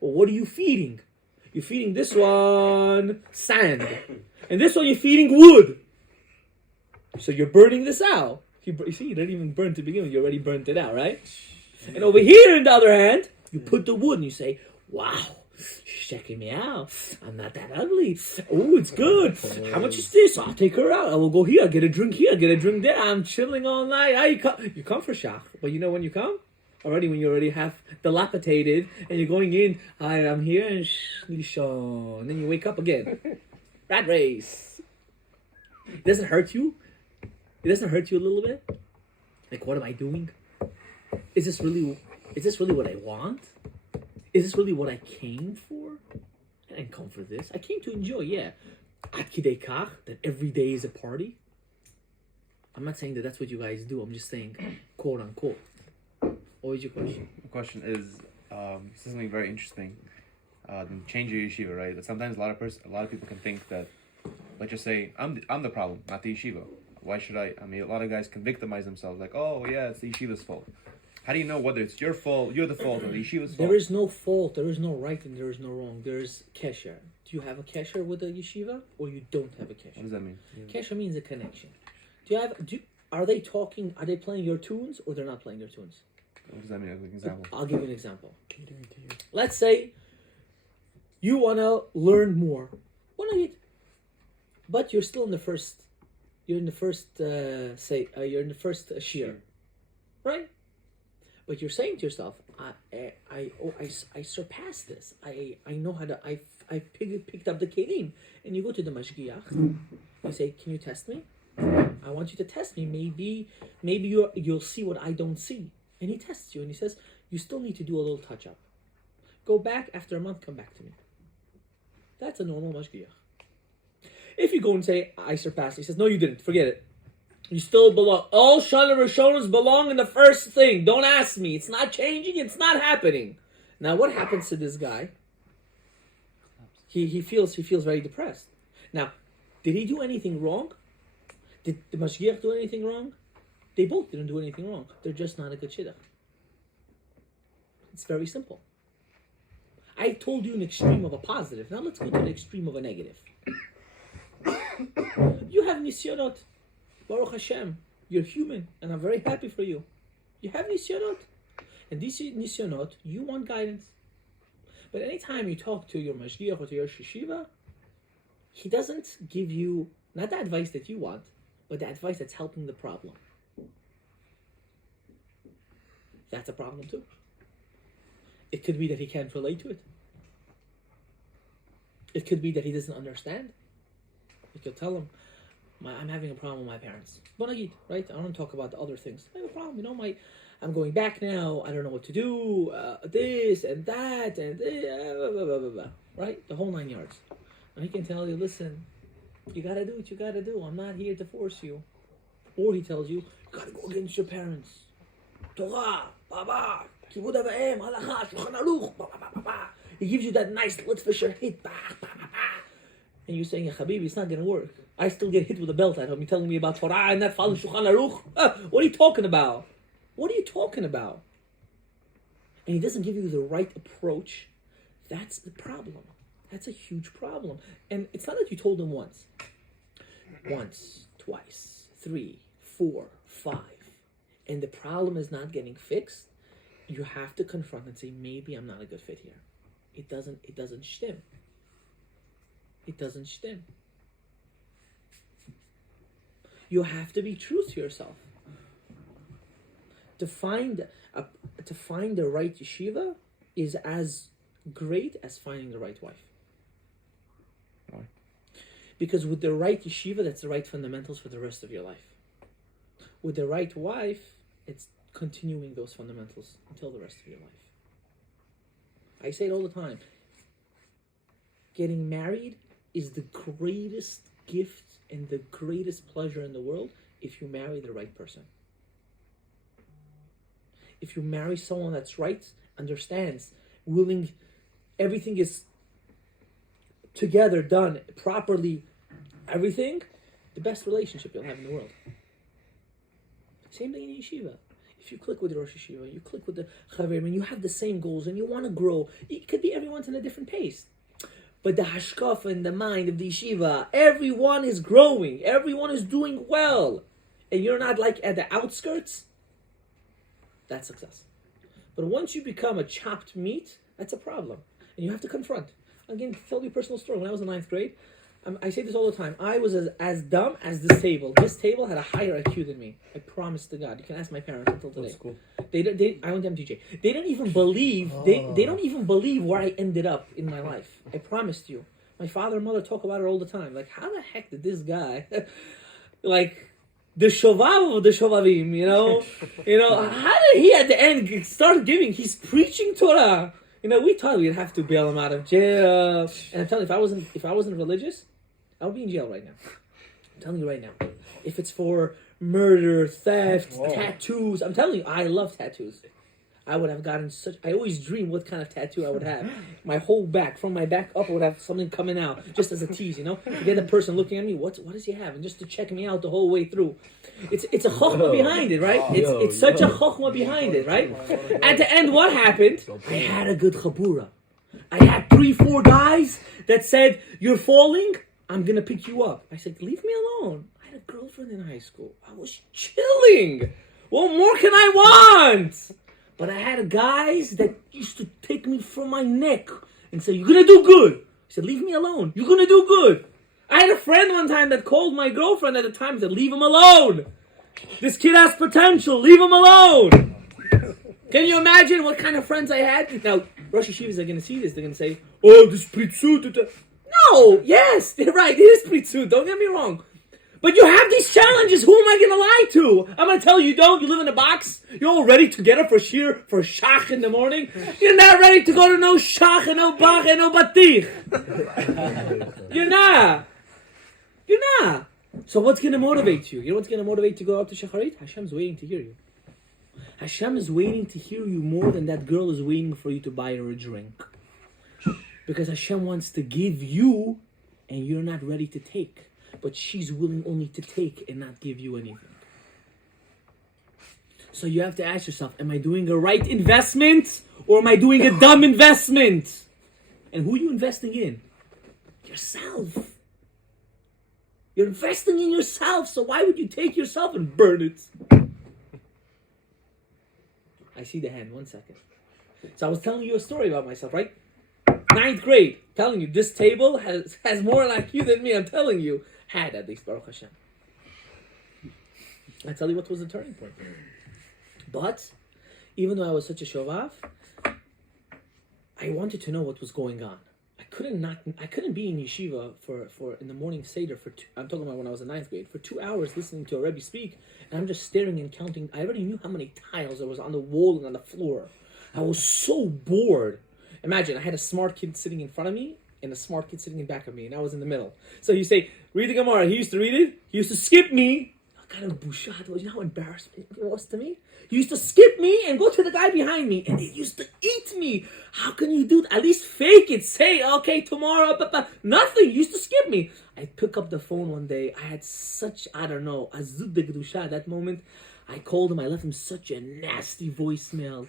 Well, what are you feeding? You're feeding this one sand. And this one you're feeding wood. So you're burning this out. You see, you didn't even burn to begin with. You already burnt it out, right? And over here, on the other hand, you put the wood and you say, wow, she's checking me out. I'm not that ugly. Oh, it's good. How much is this? I'll take her out. I will go here. I'll get a drink here. I'll get a drink there. I'm chilling all night. You come for Shach. But you know when you come? Already when you already have dilapidated and you're going in, hi, I'm here and Lishon. And then you wake up again. Rat race. It doesn't hurt you? It doesn't hurt you a little bit? Like, what am I doing? Is this really what I want? Is this really what I came for? I didn't come for this. I came to enjoy, yeah. Ad kidei kach, that every day is a party. I'm not saying that that's what you guys do. I'm just saying, quote unquote. What was your question? The question is, this is something very interesting. Change your yeshiva, right? But sometimes a lot of people can think that, let's just say, I'm the problem, not the yeshiva. Why should I? I mean, a lot of guys can victimize themselves, like, oh yeah, it's the yeshiva's fault. How do you know whether it's your fault, you're the fault, or the yeshiva's fault? There is no fault, there is no right, and there is no wrong. There is kesher. Do you have a kesher with a yeshiva, or you don't have a kesher? What does that mean? Kesher means a connection. Are they playing your tunes, or they're not playing your tunes? What does that mean? As an example. I'll give you an example. Let's say you want to learn more. But you're still in the first. You're in the first. You're in the first shir, right? But you're saying to yourself, I surpassed this. I know how to. I picked up the kelim, and you go to the mashgiach. You say, "Can you test me? I want you to test me. Maybe you'll see what I don't see." And he tests you, and he says, "You still need to do a little touch up. Go back after a month. Come back to me." That's a normal mashgiach. If you go and say, "I surpassed," he says, "No, you didn't. Forget it. You still belong. All Shana Rishonos belong in the first thing. Don't ask me. It's not changing. It's not happening." Now, what happens to this guy? He feels very depressed. Now, did he do anything wrong? Did the Mashgiach do anything wrong? They both didn't do anything wrong. They're just not a good shidduch. It's very simple. I told you an extreme of a positive. Now let's go to the extreme of a negative. You have nisyonot. Baruch Hashem. You're human, and I'm very happy for you. You have nisyonot. And these nisyonot, you want guidance. But anytime you talk to your mashgiach or to your yeshiva, he doesn't give you, not the advice that you want, but the advice that's helping the problem. That's a problem too. It could be that he can't relate to it. It could be that he doesn't understand. You could tell him, I'm having a problem with my parents. Bonagid, right? I don't want to talk about the other things. I have a problem, I'm going back now. I don't know what to do. This and that and blah, blah, blah, blah, right? The whole 9 yards. And he can tell you, listen, you gotta do what you gotta do. I'm not here to force you. Or he tells you, you gotta go against your parents. Torah, Baba, Kibud Avayim, Halacha, Shulchan Aruch, ba, ba, ba, ba, ba. He gives you that nice Litzvisher hit, ba, ba, ba, ba. And you're saying, Habibi, it's not gonna work. I still get hit with a belt at home. You're telling me about Torah and that follows Shulchan Aruch? What are you talking about? What are you talking about? And he doesn't give you the right approach. That's the problem. That's a huge problem. And it's not that you told him once, twice, 3, 4, 5, and the problem is not getting fixed. You have to confront and say, maybe I'm not a good fit here. It doesn't stim. It doesn't stim. You have to be true to yourself. To find the right yeshiva is as great as finding the right wife. Why? Because with the right yeshiva, that's the right fundamentals for the rest of your life. With the right wife, it's continuing those fundamentals until the rest of your life. I say it all the time. Getting married is the greatest gift and the greatest pleasure in the world if you marry the right person. If you marry someone that's right, understands, willing, everything is together, done properly, everything, the best relationship you'll have in the world. Same thing in yeshiva. If you click with the Rosh Yeshiva, you click with the Chaverim, and you have the same goals, and you want to grow, it could be everyone's in a different pace. But the hashkaf and the mind of the yeshiva, everyone is growing, everyone is doing well, and you're not like at the outskirts, that's success. But once you become a chopped meat, that's a problem. And you have to confront. Again, to tell you a personal story. When I was in 9th grade, I say this all the time. I was as dumb as this table. This table had a higher IQ than me. I promise to God. You can ask my parents until today. That's cool. I went to MTJ. They don't even believe. They don't even believe where I ended up in my life. I promised you. My father and mother talk about it all the time. Like, how the heck did this guy, like, the shovav of the shovavim, how did he at the end start giving? He's preaching Torah. We thought we'd have to bail him out of jail. And I'm telling you, if I wasn't religious, I would be in jail right now. I'm telling you right now. If it's for murder, theft, tattoos, I'm telling you, I love tattoos. I would have gotten I always dream what kind of tattoo I would have. My whole back, from my back up, I would have something coming out, just as a tease, To get the person looking at me, what does he have? And just to check me out the whole way through. It's a chokhmah behind it, right? It's such a chokhmah behind it, right? At the end, what happened? I had a good chabura. I had 3-4 guys that said, you're falling, I'm going to pick you up. I said, leave me alone. I had a girlfriend in high school. I was chilling. What more can I want? But I had guys that used to take me from my neck and say, you're going to do good. I said, leave me alone. You're going to do good. I had a friend one time that called my girlfriend at the time and said, leave him alone. This kid has potential. Leave him alone. Can you imagine what kind of friends I had? Now, Rosh Yeshivas are going to see this. They're going to say, oh, this pritzut. No, yes, they're right. It is pritzut. Don't get me wrong. But you have these challenges. Who am I going to lie to? I'm going to tell you don't. You live in a box. You're all ready to get up for shir, for shach in the morning. You're not ready to go to no shach and no bach and no batich. You're not. You're not. So what's going to motivate you? You know what's going to motivate you to go out to shacharit? Hashem's waiting to hear you. Hashem is waiting to hear you more than that girl is waiting for you to buy her a drink. Because Hashem wants to give you and you're not ready to take. But she's willing only to take and not give you anything. So you have to ask yourself, am I doing a right investment or am I doing a dumb investment? And who are you investing in? Yourself. You're investing in yourself, so why would you take yourself and burn it? I see the hand, 1 second. So I was telling you a story about myself, right? 9th grade, telling you, this table has more like you than me, I'm telling you. Had at least, Baruch Hashem. I tell you what was the turning point. But, even though I was such a shovav, I wanted to know what was going on. I couldn't be in yeshiva for in the morning seder I'm talking about when I was in 9th grade, for 2 hours listening to a Rebbe speak, and I'm just staring and counting. I already knew how many tiles there was on the wall and on the floor. I was so bored. Imagine, I had a smart kid sitting in front of me, and a smart kid sitting in back of me, and I was in the middle. So you say, read the Gemara. He used to read it. He used to skip me. What kind of bushat was? You know how embarrassing it was to me? He used to skip me and go to the guy behind me, and he used to eat me. How can you do that? At least fake it. Say, okay, tomorrow. Nothing. He used to skip me. I pick up the phone one day. I had such, I don't know, azud de gedusha at that moment. I called him. I left him such a nasty voicemail.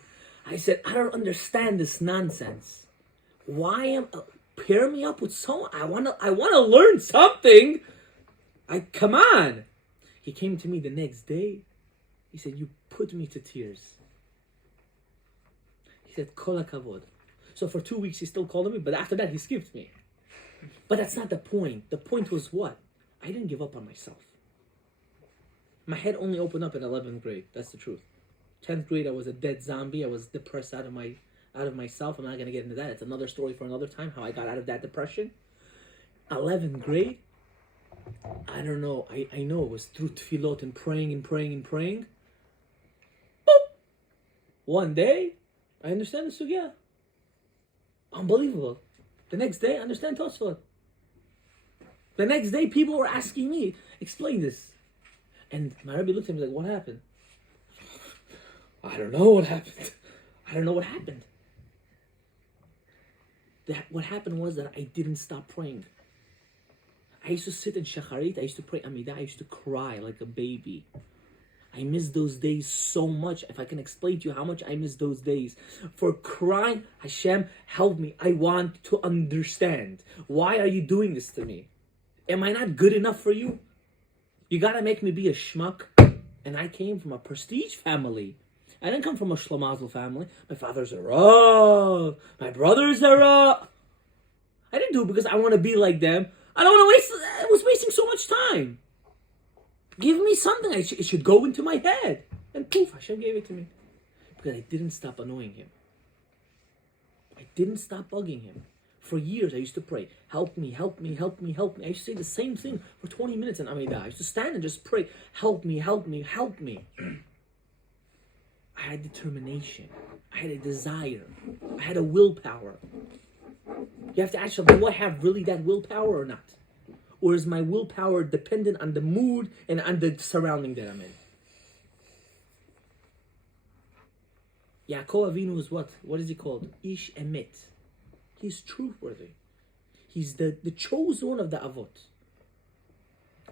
I said, I don't understand this nonsense. Why pair me up with someone? I wanna learn something. Come on. He came to me the next day. He said, you put me to tears. He said, Kol hakavod. So for 2 weeks he still called me, but after that he skipped me. But that's not the point. The point was what? I didn't give up on myself. My head only opened up in 11th grade. That's the truth. 10th grade I was a dead zombie. I was depressed out of myself. I'm not going to get into that. It's another story for another time, how I got out of that depression. 11th grade, I don't know. I know it was through tefillot and praying and praying and praying. Boop! One day, I understand the sugya. Unbelievable. The next day, I understand Tosfot. The next day, people were asking me, explain this. And my Rebbe looked at me like, what happened? I don't know what happened. I don't know what happened. What happened was that I didn't stop praying. I used to sit in shacharit. I used to pray Amidah. I used to cry like a baby. I miss those days so much. If I can explain to you how much I miss those days. For crying, Hashem, help me. I want to understand. Why are you doing this to me? Am I not good enough for you? You gotta make me be a schmuck. And I came from a prestige family. I didn't come from a Shlomazel family. My father's a Rav. My brothers are Rav. I didn't do it because I want to be like them. I don't want to waste. I was wasting so much time. Give me something. It should go into my head. And poof, Hashem gave it to me. Because I didn't stop annoying him. I didn't stop bugging him. For years, I used to pray, help me, help me, help me, help me. I used to say the same thing for 20 minutes in Amidah. I used to stand and just pray, help me, help me, help me. I had determination. I had a desire. I had a willpower. You have to ask yourself, do I have really that willpower or not? Or is my willpower dependent on the mood and on the surrounding that I'm in? Yaakov Avinu is what? What is he called? Ish Emet. He's truthworthy. He's the chosen one of the Avot.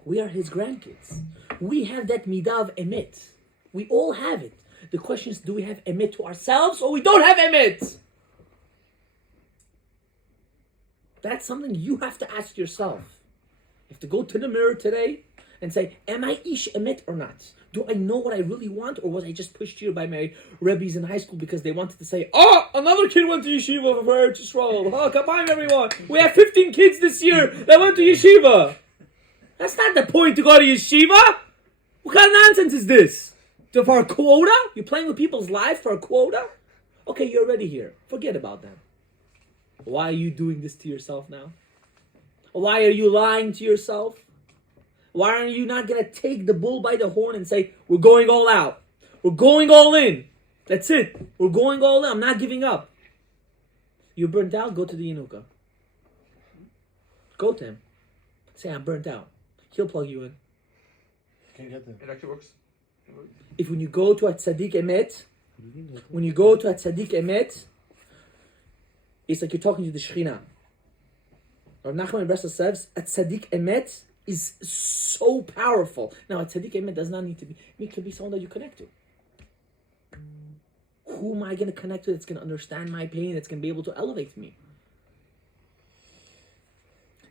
We are his grandkids. We have that midah of Emet. We all have it. The question is, do we have Emet to ourselves or we don't have Emet? That's something you have to ask yourself. You have to go to the mirror today and say, am I Ish Emet or not? Do I know what I really want, or was I just pushed here by my Rebbes in high school because they wanted to say, oh, another kid went to yeshiva for Eretz Yisrael. Oh, come on, everyone. We have 15 kids this year that went to yeshiva. That's not the point to go to yeshiva. What kind of nonsense is this? For a quota? You're playing with people's lives for a quota? Okay, you're already here. Forget about them. Why are you doing this to yourself now? Why are you lying to yourself? Why are you not going to take the bull by the horn and say, we're going all out. We're going all in. That's it. We're going all in. I'm not giving up. You're burnt out? Go to the Yanuka. Go to him. Say, I'm burnt out. He'll plug you in. Can get there. It actually works. If when you go to a tzaddik emet, it's like you're talking to the Shekhinah. Rav Nachman Bresler says, a tzaddik emet is so powerful. Now, a tzaddik emet does not need to be, it could be someone that you connect to. Who am I going to connect to that's going to understand my pain, that's going to be able to elevate me?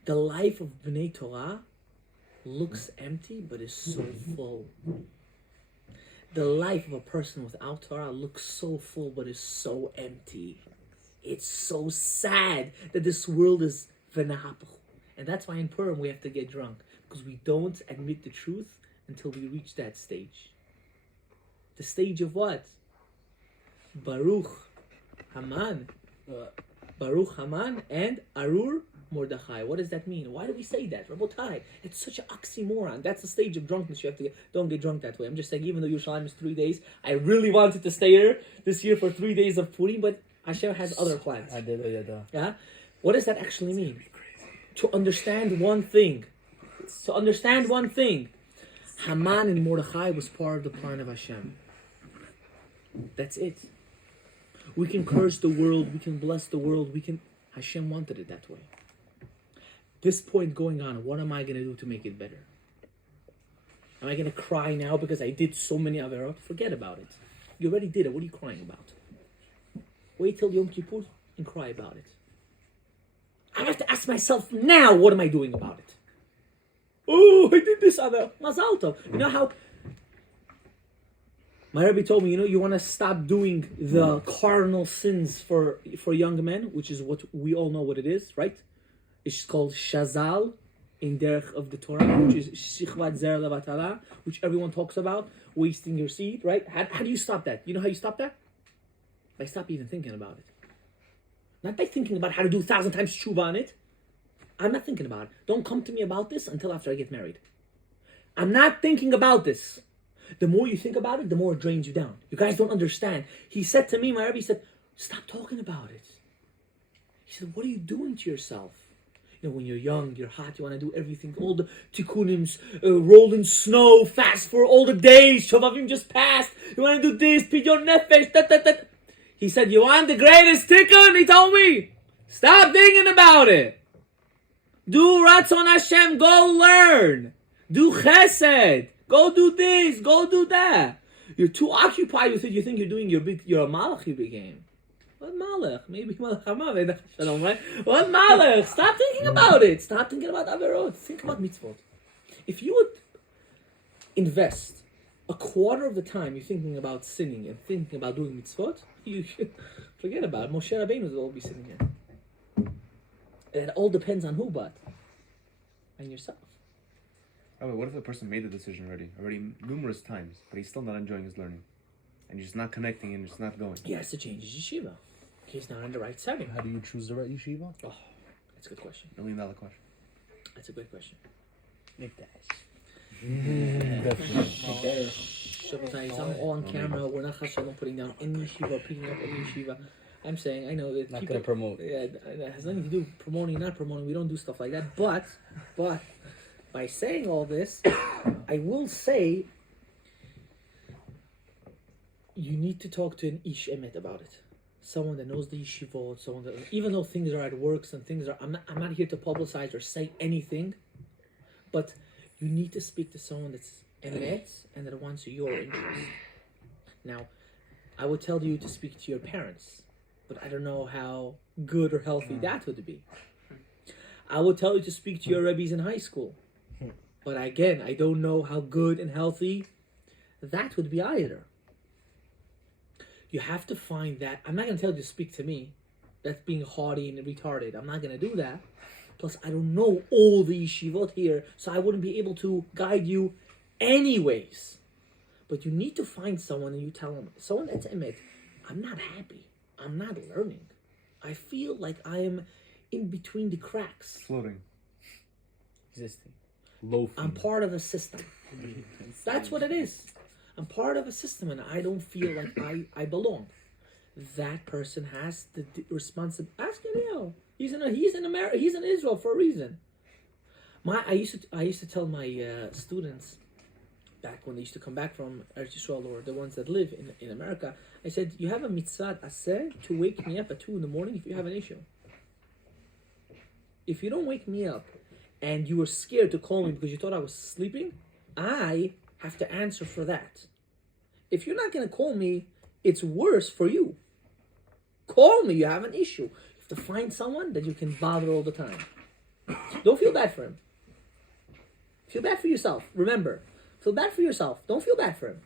The life of Bnei Torah looks empty, but is so full. The life of a person without Torah looks so full, but is so empty. It's so sad that this world is v'nahapach. And that's why in Purim we have to get drunk. Because we don't admit the truth until we reach that stage. The stage of what? Baruch Haman. Baruch Haman and Arur Mordechai. What does that mean? Why do we say that? Rabotai, it's such an oxymoron. That's the stage of drunkenness you have to get. Don't get drunk that way. I'm just saying, even though Yerushalayim is 3 days, I really wanted to stay here this year for 3 days of Purim, but Hashem has other plans. I did it, Yeah? What does that actually mean? To understand one thing. Haman and Mordechai was part of the plan of Hashem. That's it. We can curse the world, we can bless the world, Hashem wanted it that way. This point going on, what am I going to do to make it better? Am I going to cry now because I did so many averot? Forget about it. You already did it. What are you crying about? Wait till Yom Kippur and cry about it. I have to ask myself now, what am I doing about it? Oh, I did this other. Mazal tov. You know how my Rebbe told me, you want to stop doing the cardinal sins for young men, which is what we all know what it is, right? It's called Shazal in Derech of the Torah, which is Shichvat Zer Levatala, which everyone talks about, wasting your seed, right? How do you stop that? You know how you stop that? By stop even thinking about it. Not by thinking about how to do 1,000 times tshuva on it. I'm not thinking about it. Don't come to me about this until after I get married. I'm not thinking about this. The more you think about it, the more it drains you down. You guys don't understand. He said to me, my Rebbe said, stop talking about it. He said, what are you doing to yourself? When you're young, you're hot, you want to do everything, all the tikkunims, roll in snow, fast for all the days, Shovavim just passed, you want to do this, pidyon nefesh, He said, you want the greatest tikkun? He told me, stop thinking about it. Do Ratzon Hashem, go learn. Do chesed. Go do this, go do that. You're too occupied with it, you think you're a malach you became. What malach? Maybe malach hamav, right? What malach? Stop thinking about it. Stop thinking about averot. Think about mitzvot. If you would invest a quarter of the time you're thinking about sinning and thinking about doing mitzvot, you should forget about it. Moshe Rabbeinu will all be sitting here. And it all depends on who, but on yourself. Oh, wait, what if the person made the decision already numerous times, but he's still not enjoying his learning? And you're just not connecting and just not going? He has to change his yeshiva. He's not in the right setting. How do you choose the right yeshiva? Oh, that's a good question. $1 million question. That's a good question. Make that. Definitely. I'm all on camera. We're not putting down any yeshiva, picking up any yeshiva. I'm saying, I know that not people... going to promote. Yeah, that has nothing to do with promoting, not promoting. We don't do stuff like that. But, by saying all this, I will say, you need to talk to an ish emet about it. Someone that knows the yeshivot, someone that, even though things are at works and things are, I'm not here to publicize or say anything, but you need to speak to someone that's emet and that wants your interest. Now, I would tell you to speak to your parents, but I don't know how good or healthy that would be. I would tell you to speak to your rabbis in high school, but again, I don't know how good and healthy that would be either. You have to find that. I'm not going to tell you to speak to me. That's being haughty and retarded. I'm not going to do that. Plus, I don't know all the yeshivot here, so I wouldn't be able to guide you anyways. But you need to find someone and you tell them, someone that's emet, I'm not happy. I'm not learning. I feel like I am in between the cracks. Floating. Existing. Low. I'm part of a system. That's what it is. I'm part of a system and I don't feel like I belong. That person has the responsibility. Ask Ariel. He's in America. He's in Israel for a reason. I used to tell my students back when they used to come back from Eretz Yisrael or the ones that live in America. I said, you have a mitzvah aseh to wake me up at 2 a.m. if you have an issue. If you don't wake me up and you were scared to call me because you thought I was sleeping, I have to answer for that. If you're not going to call me, it's worse for you. Call me, you have an issue. You have to find someone that you can bother all the time. Don't feel bad for him. Feel bad for yourself. Remember, feel bad for yourself. Don't feel bad for him.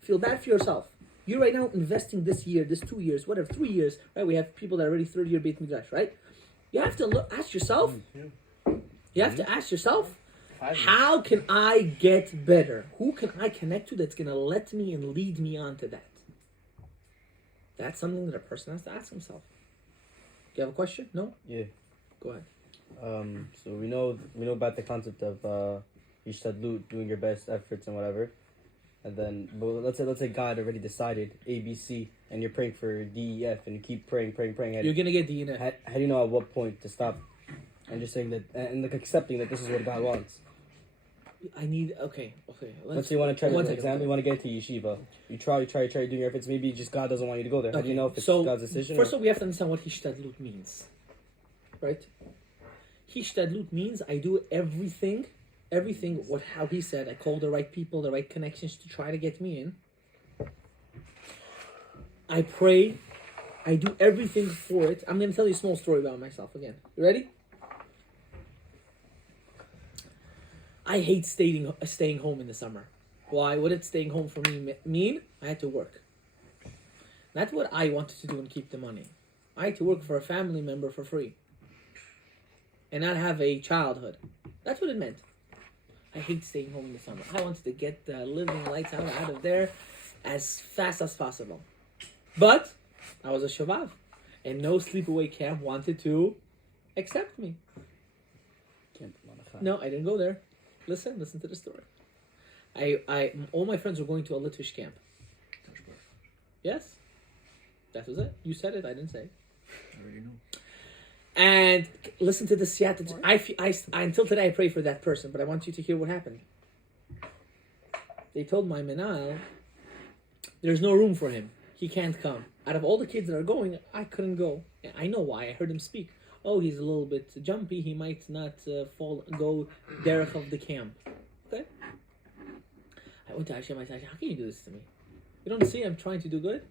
Feel bad for yourself. You're right now investing this year, this 2 years, whatever, 3 years, right? We have people that are already third-year Beit Midrash, right? You have to ask yourself, you have to ask yourself, how can I get better? Who can I connect to that's going to let me and lead me on to that? That's something that a person has to ask himself. Do you have a question? No? Yeah. Go ahead. So we know about the concept of Ishtadlut, doing your best efforts and whatever. And then, but let's say God already decided A, B, C, and you're praying for D, E, F, and you keep praying. You're gonna get D and F. How do you know at what point to stop? And just saying that, and like accepting that this is what God wants. Okay. Let's say you want to try to example, you want to get to yeshiva. You try doing your efforts. Maybe just God doesn't want you to go there. How do you know if it's God's decision? First of all, we have to understand what Hishtadlut means, right? Hishtadlut means I do everything. How he said, I call the right people, the right connections to try to get me in. I pray. I do everything for it. I'm going to tell you a small story about myself again. You ready? I hate staying home in the summer. Why? What did staying home for me mean? I had to work. That's what I wanted to do and keep the money. I had to work for a family member for free. And not have a childhood. That's what it meant. I hate staying home in the summer. I wanted to get the living lights out of there as fast as possible. But I was a Shabbat. And no sleepaway camp wanted to accept me. No, I didn't go there. Listen to the story. All my friends were going to a Litvish camp. Yes, that was it. You said it. I didn't say. I already know. And listen to the siyata. I until today I pray for that person, but I want you to hear what happened. They told my menal, there's no room for him. He can't come. Out of all the kids that are going, I couldn't go. I know why. I heard him speak. Oh, he's a little bit jumpy. He might not go derech of the camp. Okay. I went to Hashem. I said, how can you do this to me? You don't see I'm trying to do good?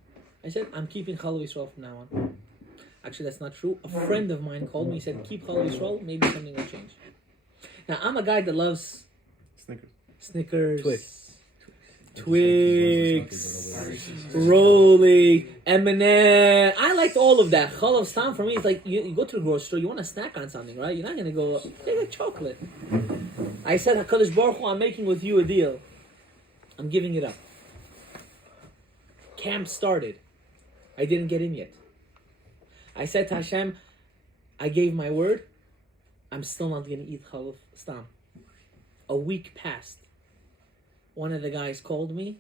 I said, I'm keeping Chalav Yisrael from now on. Actually, that's not true. A friend of mine called me and said, keep Chalav Yisrael, maybe something will change. Now, I'm a guy that loves Snickers, Twix, Rolly, M&M. I liked all of that. Chalav Stam for me is like, you go to the grocery store, you want to snack on something, right? You're not going to go, take a chocolate. I said, HaKadosh Baruch Hu, I'm making with you a deal. I'm giving it up. Camp started. I didn't get in yet. I said to Hashem, I gave my word. I'm still not going to eat Chalav Stam. A week passed. One of the guys called me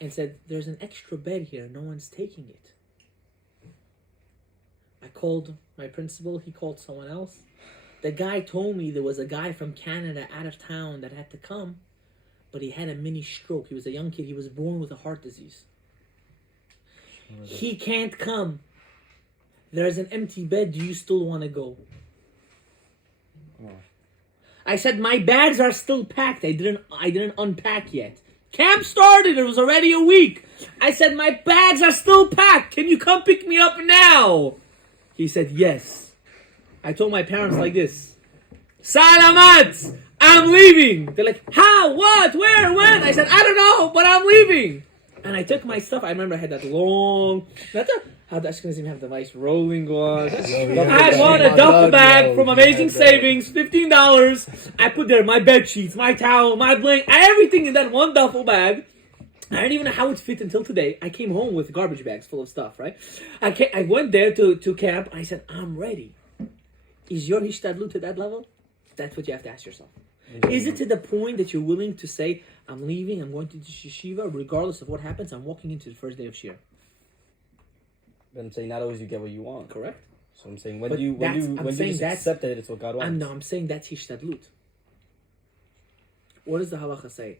and said, there's an extra bed here. No one's taking it. I called my principal. He called someone else. The guy told me there was a guy from Canada out of town that had to come, but he had a mini stroke. He was a young kid. He was born with a heart disease. He can't come. There's an empty bed. Do you still want to go? Oh. I said my bags are still packed. I didn't unpack yet. Camp started. It was already a week. I said my bags are still packed. Can you come pick me up now? He said yes. I told my parents like this. Salamat! I'm leaving. They're like, how? What? Where? When? I said, I don't know, but I'm leaving. And I took my stuff. I remember I had that long... How the Ashkenazim have the nice rolling ones. Yo, I had one, a duffel bag from Amazing Savings, $15. I put there my bed sheets, my towel, my blanket, everything in that one duffel bag. I didn't even know how it fit until today. I came home with garbage bags full of stuff, right? I went there to camp. I said, I'm ready. Is your hishtadlut to that level? That's what you have to ask yourself. Is it to the point that you're willing to say, I'm leaving, I'm going to yeshiva, regardless of what happens, I'm walking into the first day of Shir? But I'm saying not always you get what you want. Correct? So I'm saying when But do you just accept that it's what God wants? I'm saying that's hishtadlut. What does the halacha say?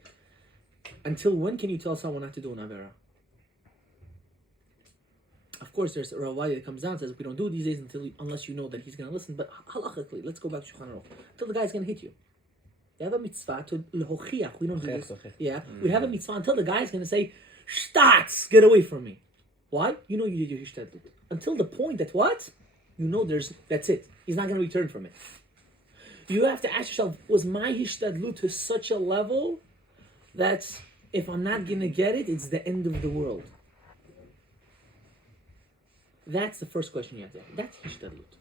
Until when can you tell someone not to do an avera? Of course, there's a Rav that comes down and says we don't do it these days unless you know that he's going to listen. But halachically, let's go back to Shulchan Aruch. Until the guy's going to hit you. You have a mitzvah to lehochiach. We don't do this. Yeah, we have a mitzvah until the guy's going to say, "Shtats, get away from me." Why? You know you did your hishtadlut. Until the point that what? You know that's it. He's not going to return from it. You have to ask yourself, was my hishtadlut to such a level that if I'm not going to get it, it's the end of the world? That's the first question you have to ask. That's hishtadlut.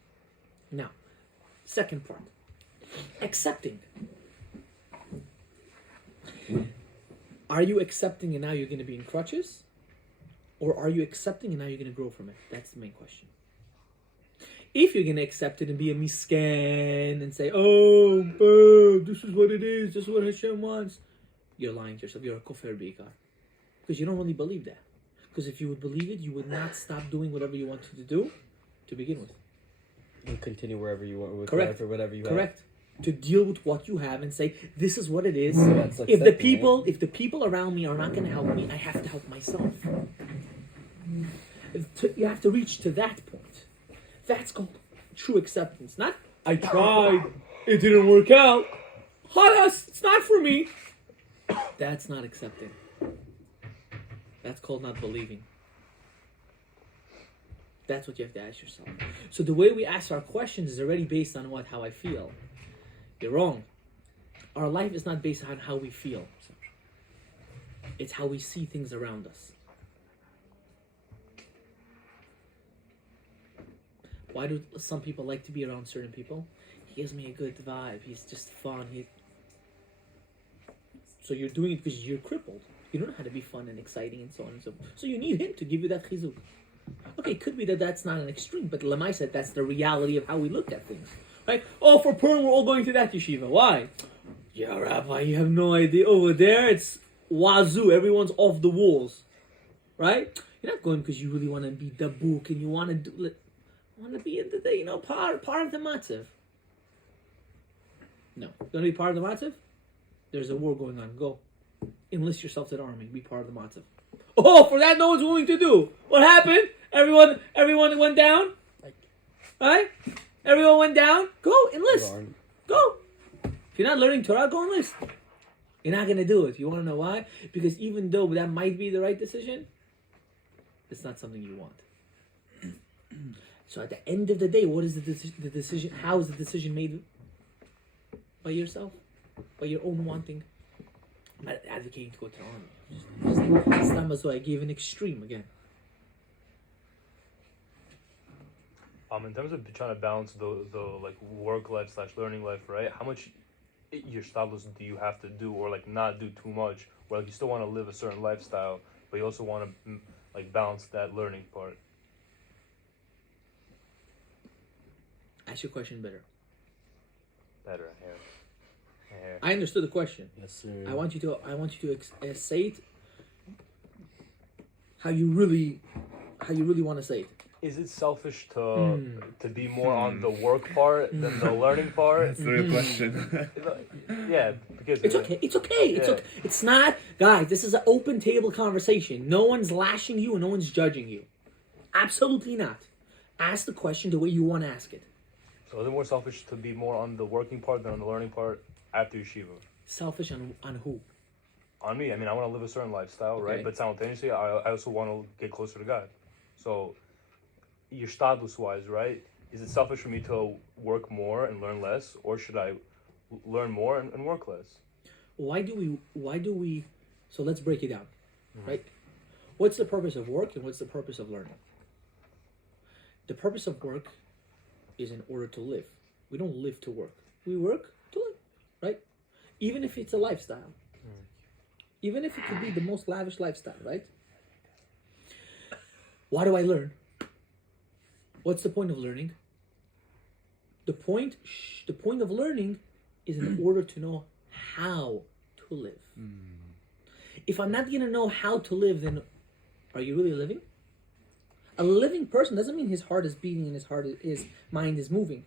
Now, second part. Accepting. Are you accepting and now you're going to be in crutches? Or are you accepting and now you're going to grow from it? That's the main question. If you're going to accept it and be a miskan and say, oh, this is what it is, this is what Hashem wants, you're lying to yourself. You're a kofar beikar. Because you don't really believe that. Because if you would believe it, you would not stop doing whatever you wanted to do to begin with. And continue wherever you want, with Correct. whatever you have. Correct. To deal with what you have and say, this is what it is. That's If the accepting, people around me are not going to help me, I have to help myself. You have to reach to that point. That's called true acceptance. Not, I tried, it didn't work out. Halas, it's not for me. That's not accepting. That's called not believing. That's what you have to ask yourself. So the way we ask our questions is already based on what? How I feel. You're wrong. Our life is not based on how we feel. It's how we see things around us. Why do some people like to be around certain people? He gives me a good vibe. He's just fun. So you're doing it because you're crippled. You don't know how to be fun and exciting and so on and so forth. So you need him to give you that chizuk. Okay, it could be that that's not an extreme, but Lamai said that's the reality of how we look at things. Right? Oh, for Purim, we're all going to that yeshiva. Why? Yeah, Rabbi, you have no idea. Over there, it's wazoo. Everyone's off the walls. Right? You're not going because you really want to be the book and you want to do... want to be in the, part of the matzav. No. You want to be part of the matzav? There's a war going on. Go. Enlist yourself to the army. Be part of the matzav. Oh, for that no one's willing to do. What happened? Everyone went down? Right? Everyone went down? Go, enlist. Go. If you're not learning Torah, go enlist. You're not going to do it. You want to know why? Because even though that might be the right decision, it's not something you want. So at the end of the day, what is the decision? How is the decision made? By yourself? By your own wanting? I'm not advocating to go to the army. It's not as though I gave an extreme again. In terms of trying to balance the like work life / learning life, right? How much your status do you have to do, or like not do too much, where like you still want to live a certain lifestyle, but you also want to like balance that learning part? Ask your question better. Better, yeah. I understood the question. Yes, sir. I want you to say it how you really want to say it. Is it selfish to be more on the work part than the learning part? That's the real question. Yeah, because It's okay. It's okay. It's okay. It's not, guys. This is an open table conversation. No one's lashing you and no one's judging you. Absolutely not. Ask the question the way you want to ask it. So is it more selfish to be more on the working part than on the learning part after yeshiva? Selfish on who? On me, I mean, I want to live a certain lifestyle, right? Okay. But simultaneously, I also want to get closer to God. So, your status wise, right? Is it selfish for me to work more and learn less, or should I learn more and work less? Why do we? So let's break it down, right? What's the purpose of work and what's the purpose of learning? The purpose of work is in order to live. We don't live to work. We work to live, right? Even if it's a lifestyle. Even if it could be the most lavish lifestyle, right? Why do I learn? What's the point of learning? The point of learning is in order to know how to live. If I'm not going to know how to live, then are you really living? A living person doesn't mean his heart is beating and his mind is moving.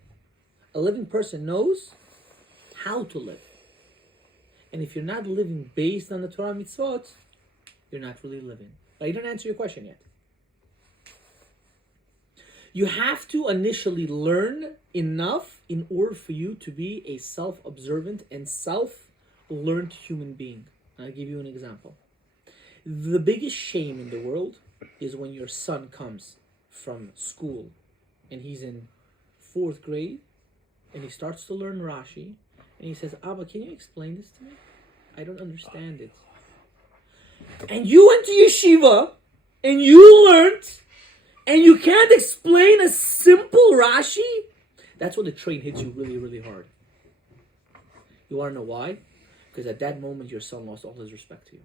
A living person knows how to live. And if you're not living based on the Torah mitzvot, you're not really living. Now, you don't answer your question yet. You have to initially learn enough in order for you to be a self-observant and self-learned human being. I'll give you an example. The biggest shame in the world is when your son comes from school and he's in 4th grade and he starts to learn Rashi and he says, Abba, can you explain this to me? I don't understand it. And you went to yeshiva and you learned and you can't explain a simple Rashi? That's when the train hits you really, really hard. You want to know why? Because at that moment your son lost all his respect to you.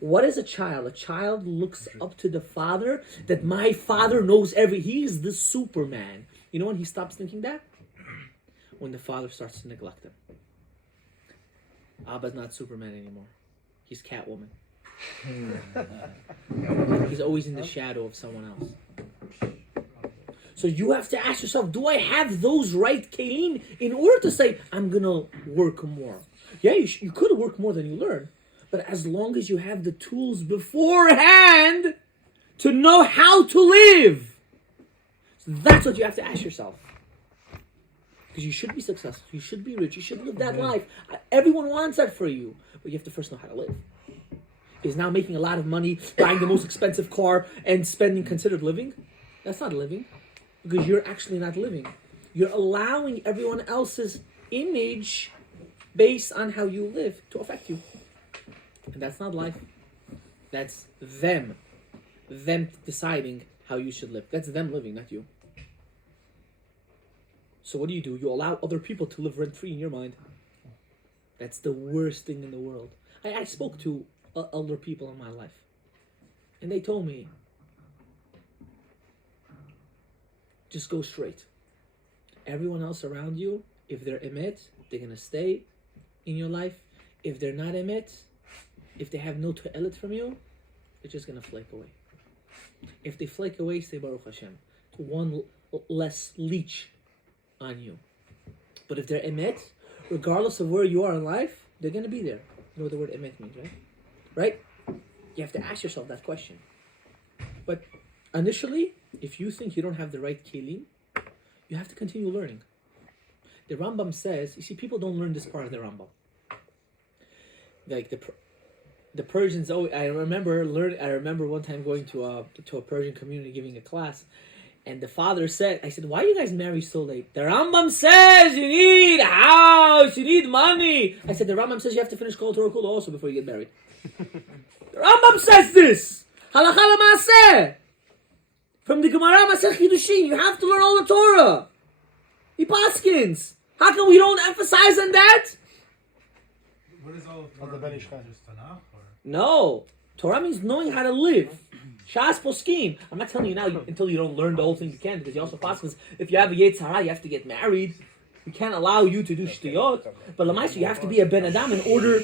What is a child? A child looks up to the father, that my father knows he's the Superman. You know when he stops thinking that? When the father starts to neglect him. Abba's not Superman anymore. He's Catwoman. He's always in the shadow of someone else. So you have to ask yourself, do I have those right kelim in order to say, I'm going to work more? Yeah, you could work more than you learn. But as long as you have the tools beforehand to know how to live. So that's what you have to ask yourself. Because you should be successful. You should be rich. You should live that life. Everyone wants that for you. But you have to first know how to live. Is now making a lot of money, buying the most expensive car, and spending considered living? That's not living. Because you're actually not living. You're allowing everyone else's image based on how you live to affect you. And that's not life. That's them. Them deciding how you should live. That's them living, not you. So what do? You allow other people to live rent-free in your mind. That's the worst thing in the world. I spoke to older people in my life. And they told me, just go straight. Everyone else around you, if they're emet, they're going to stay in your life. If they're not emet, if they have no to'elet from you, they're just going to flake away. If they flake away, say Baruch Hashem. To one less leech on you. But if they're emet, regardless of where you are in life, they're going to be there. You know what the word emet means, right? Right? You have to ask yourself that question. But initially, if you think you don't have the right kelim, you have to continue learning. The Rambam says, you see, people don't learn this part of the Rambam. Like the Persians. I remember one time going to a Persian community giving a class, and the father said, I said, why are you guys married so late? The Rambam says you need a house, you need money. I said, the Rambam says you have to finish Kol Torah Kula also before you get married. The Rambam says this. Halacha l'maaseh. From the Gemara Masech Kiddushin, you have to learn all the Torah. He paskins. How come we don't emphasize on that? What is all of Torah? Just Tanakh? No. Torah means knowing how to live. Shas poskin. I'm not telling you now until you don't learn the whole thing you can, because he also paskins. If you have a Yetzer Hara, you have to get married. We can't allow you to do shtiyot. But Lamaisa, you have to be a Ben Adam in order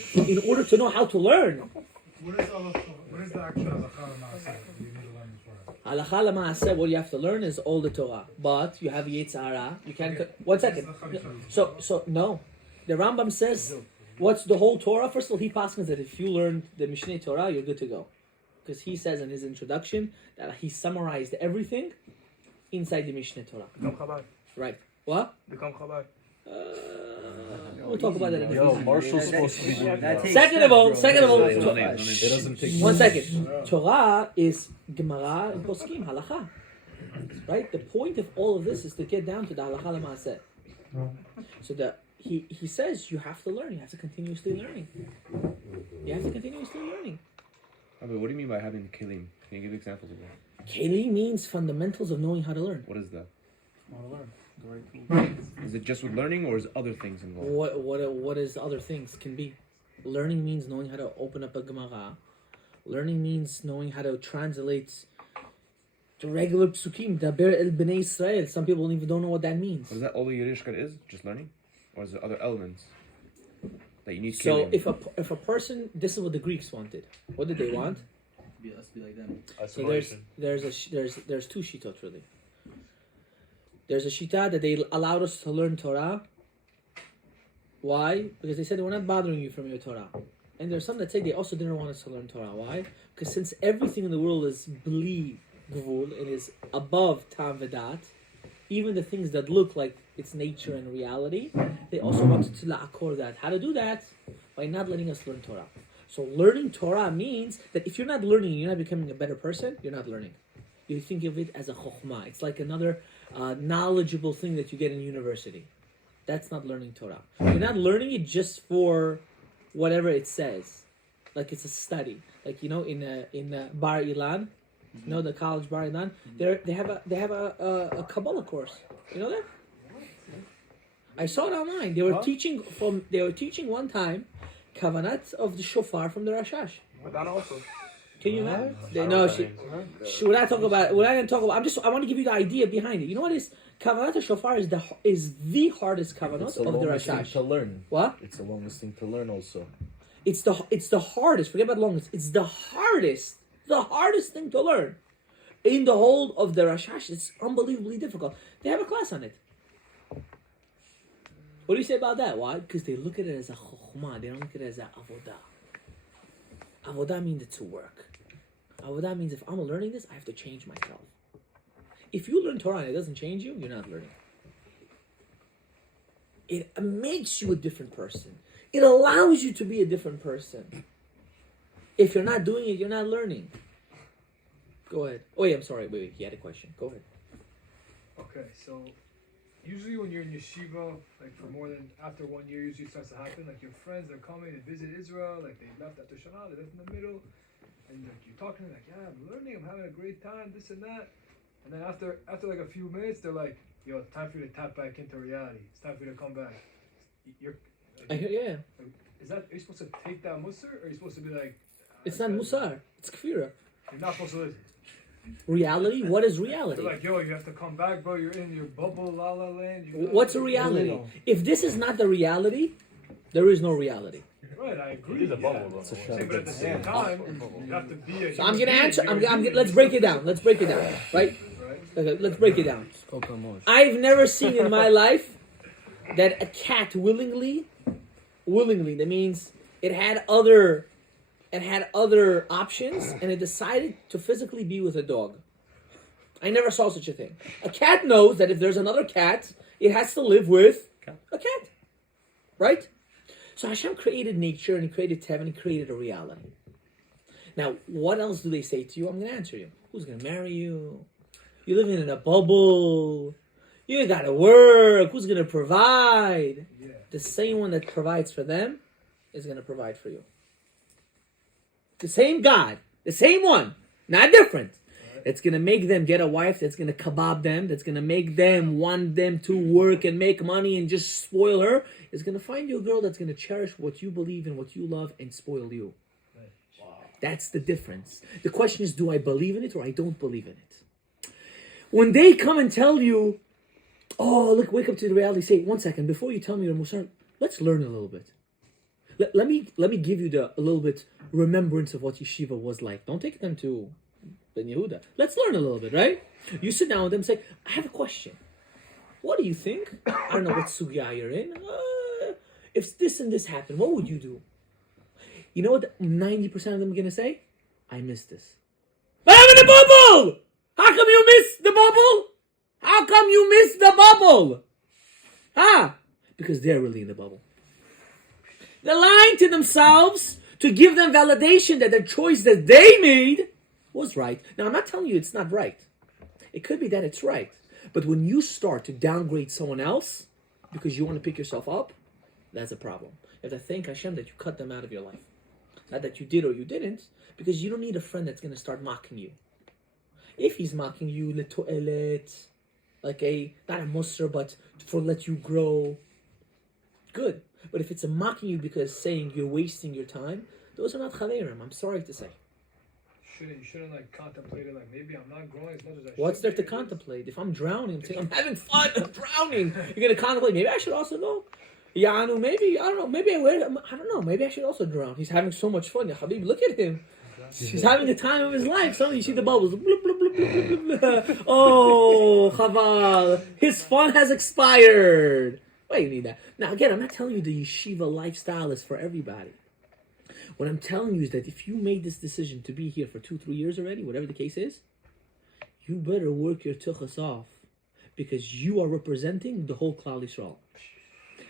to know how to learn. What is the actual halacha l'maaseh you need to learn before? Halacha l'maaseh, what you have to learn is all the Torah. But you have Yetzer Hara. You can't. 1 second. So no. The Rambam says, what's the whole Torah? First of all, he paskins that if you learn the Mishneh Torah, you're good to go. Because he says in his introduction that he summarized everything inside the Mishneh Torah. Become Chabad. Right. What? Become Chabad. We'll talk about that in a Yo, minute. Marshall's supposed to be doing that. Second of all, It doesn't take 1 second. Torah is Gemara and Poskim, Halacha. Right? The point of all of this is to get down to the Halacha l'maaseh. So he says you have to learn. You have to continuously learning. You have to continuously learning. But what do you mean by having the kelim? Can you give examples of that? Keli means fundamentals of knowing how to learn. What is that? Wanna learn. Great. Is it just with learning, or is other things involved? What is other things can be? Learning means knowing how to open up a Gemara. Learning means knowing how to translate the regular psukim, Daber el Bnei Israel. Some people even don't know what that means. But is that all the Yiddishkeit is? Just learning? Or is there other elements that you need So kelim? if a person, this is what the Greeks wanted. What did they want? Let's be like them. So there's Assimilation. there's two shitot really. There's a shita that they allowed us to learn Torah. Why? Because they said we're not bothering you from your Torah. And there's some that say they also didn't want us to learn Torah. Why? Because since everything in the world is bli gvul, it is above tam v'dat, even the things that look like it's nature and reality, they also wanted to la'akor that. How to do that? By not letting us learn Torah. So learning Torah means that if you're not learning, you're not becoming a better person, you're not learning. You think of it as a chokhmah. It's like another knowledgeable thing that you get in university. That's not learning Torah. You're not learning it just for whatever it says. Like it's a study. Like, you know, in Bar Ilan, you know, the college Bar Ilan, they have a Kabbalah course. You know that? I saw it online. They were teaching one time Kavanat of the shofar from the Rashash. Madonna also. Can you imagine? We're not talking about. We're not going to talk about. I want to give you the idea behind it. You know what is Kavanat shofar is the hardest kavanot It's the of the longest thing Rashash. to learn. What? It's the longest thing to learn also. It's the hardest. Forget about longest. It's the hardest thing to learn in the whole of the Rashash. It's unbelievably difficult. They have a class on it. What do you say about that? Why? Because they look at it as a chokhmah. They don't look at it as a avodah. Avodah means it's a work. Avodah means if I'm learning this, I have to change myself. If you learn Torah and it doesn't change you, you're not learning. It makes you a different person. It allows you to be a different person. If you're not doing it, you're not learning. Go ahead. Oh yeah, I'm sorry. Wait. He had a question. Go ahead. Okay, so usually when you're in yeshiva, like for more than after 1 year, usually it starts to happen. Like your friends are coming to visit Israel, like they left after Shana, they left in the middle, and like you're talking like, yeah, I'm learning, I'm having a great time, this and that. And then after like a few minutes, they're like, yo, it's time for you to tap back into reality. It's time for you to come back. You're, Yeah. is that, are you supposed to take that musar, or are you supposed to be like, It's not musar. It's kfira. you're not supposed to listen? Reality? What is reality? They're like, yo, you have to come back, bro. You're in your bubble, la la land. What's a reality? If this is not the reality, there is no reality. Right, I agree. It is a bubble, though. It's a Saying, shadow. but at the same time, you have to be a. So I'm human gonna being. answer. You're a human. Let's break it down. Let's break it down. Right? Right? Okay, let's break it down. Kokomosh. I've never seen in my life that a cat willingly, that means it had other options and it decided to physically be with a dog. I never saw such a thing. A cat knows that if there's another cat, it has to live with a cat. Right? So Hashem created nature and he created Tevin and he created a reality. Now, what else do they say to you? I'm going to answer you. Who's going to marry you? You're living in a bubble. You got to work. Who's going to provide? Yeah. The same one that provides for them is going to provide for you. The same God, the same one, not different. That's going to make them get a wife, that's going to kebab them, that's going to make them want them to work and make money and just spoil her, is going to find you a girl that's going to cherish what you believe in, what you love, and spoil you. Wow. That's the difference. The question is, do I believe in it or I don't believe in it? When they come and tell you, oh, look, wake up to the reality, say, 1 second, before you tell me you're Musar, let's learn a little bit. Let me give you a little bit remembrance of what yeshiva was like. Don't take them to Ben Yehuda. Let's learn a little bit, right? You sit down with them and say, I have a question. What do you think? I don't know what sugya you're in. If this and this happened, what would you do? You know what 90% of them are going to say? I miss this. But I'm in the bubble! How come you miss the bubble? How come you miss the bubble? Because they're really in the bubble. They're lying to themselves to give them validation that the choice that they made was right. Now, I'm not telling you it's not right. It could be that it's right. But when you start to downgrade someone else because you want to pick yourself up, that's a problem. You have to thank Hashem that you cut them out of your life. Not that you did or you didn't, because you don't need a friend that's going to start mocking you. If he's mocking you, leto'elet, like not a musr, but for let you grow, good. But if it's a mocking you because saying you're wasting your time, those are not chaverim. I'm sorry to say. You shouldn't like contemplate it, like maybe I'm not growing as much as I should. What's there be to at this. contemplate? If I'm drowning, I'm saying I'm having fun, I'm drowning. You're gonna contemplate. Maybe I should also go. Yanu, maybe I don't know. Maybe I don't know. Maybe I should also drown. He's having so much fun. Ya Habib, look at him. He's having the time of his life. Suddenly you see the bubbles. Bloop, bloop, bloop, bloop, bloop, bloop. Oh, Chaval. His fun has expired. Why do you need that? Now again, I'm not telling you the yeshiva lifestyle is for everybody. What I'm telling you is that if you made this decision to be here for 2-3 years already, whatever the case is, you better work your tuchas off, because you are representing the whole Klal Yisrael.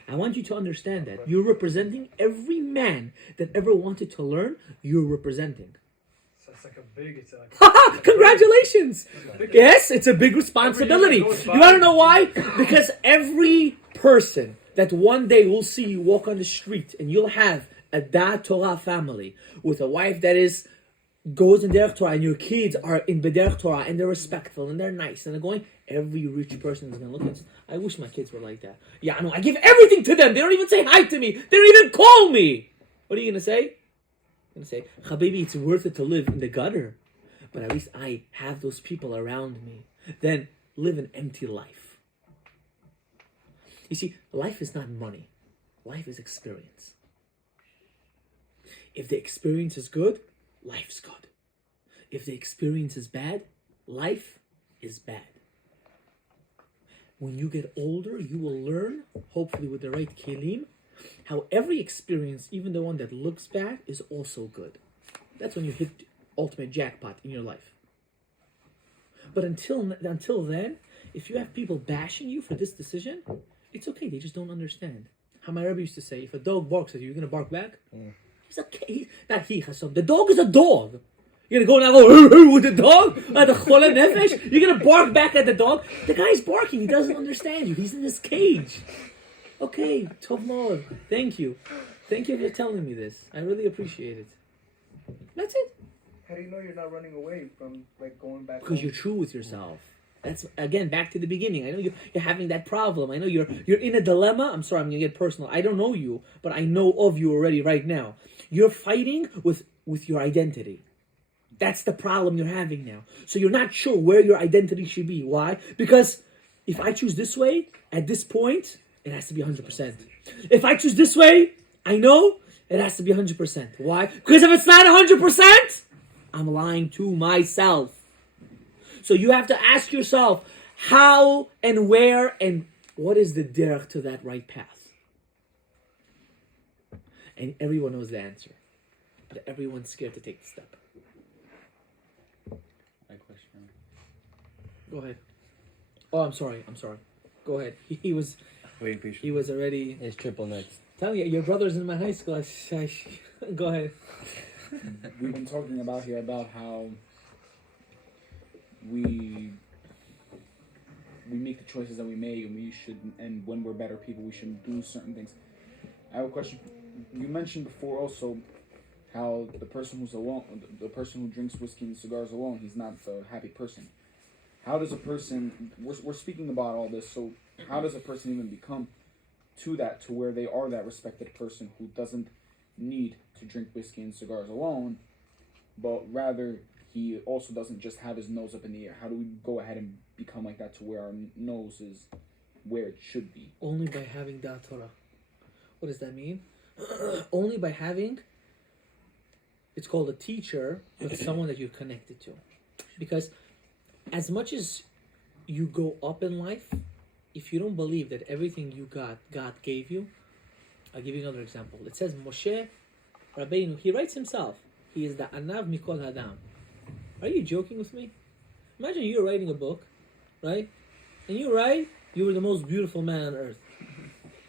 I want you to understand that. You're representing every man that ever wanted to learn, you're representing. So it's like it's like Congratulations! Yes, it's a big responsibility. You want to know why? Because every person that one day will see you walk on the street and you'll have a Da Torah family with a wife that goes in Derech Torah, and your kids are in B'derech Torah, and they're respectful and they're nice and they're going, every rich person is going to look at us. I wish my kids were like that. Yeah, I know. I give everything to them. They don't even say hi to me. They don't even call me. What are you going to say? I'm going to say, Habibi, it's worth it to live in the gutter, but at least I have those people around me. Then live an empty life. You see, life is not money. Life is experience. If the experience is good, life's good. If the experience is bad, life is bad. When you get older, you will learn, hopefully with the right kelim, how every experience, even the one that looks bad, is also good. That's when you hit the ultimate jackpot in your life. But until then, if you have people bashing you for this decision, it's okay. They just don't understand. How my Rebbe used to say, if a dog barks at you, you're going to bark back? He's okay. Not he, Chasam. The dog is a dog. You're going to go now go with the dog? The chole nefesh? You're going to bark back at the dog? The guy's barking. He doesn't understand you. He's in his cage. Okay, Tov Moed. Thank you. Thank you for telling me this. I really appreciate it. That's it. How do you know you're not running away from like going back? Because home? you're true with yourself. That's, again, back to the beginning. I know you're having that problem. I know you're in a dilemma. I'm sorry, I'm going to get personal. I don't know you, but I know of you already right now. You're fighting with your identity. That's the problem you're having now. So you're not sure where your identity should be. Why? Because if I choose this way, at this point, it has to be 100%. If I choose this way, I know it has to be 100%. Why? Because if it's not 100%, I'm lying to myself. So you have to ask yourself, how and where and what is the derech to that right path? And everyone knows the answer. But everyone's scared to take the step. My question. Go ahead. Oh, I'm sorry. Go ahead. He was Waiting patiently. he was already... It's triple next. Tell me, your brother's in my high school. Go ahead. We've been talking about here about how we make the choices that we make, and when we're better people, we shouldn't do certain things. I have a question. You mentioned before also how the person who's alone, the person who drinks whiskey and cigars alone, he's not the happy person. How does a person? We're speaking about all this, so how does a person even become to where they are that respected person who doesn't need to drink whiskey and cigars alone, but rather he also doesn't just have his nose up in the air? How do we go ahead and become like that to where our nose is where it should be? Only by having Da'at Torah. What does that mean? Only by having, it's called a teacher, but someone that you're connected to. Because as much as you go up in life, if you don't believe that everything you got, God gave you, I'll give you another example. It says Moshe Rabbeinu, he writes himself, he is the Anav Mikol Hadam. Are you joking with me? Imagine you're writing a book, right? And you write, you were the most beautiful man on earth.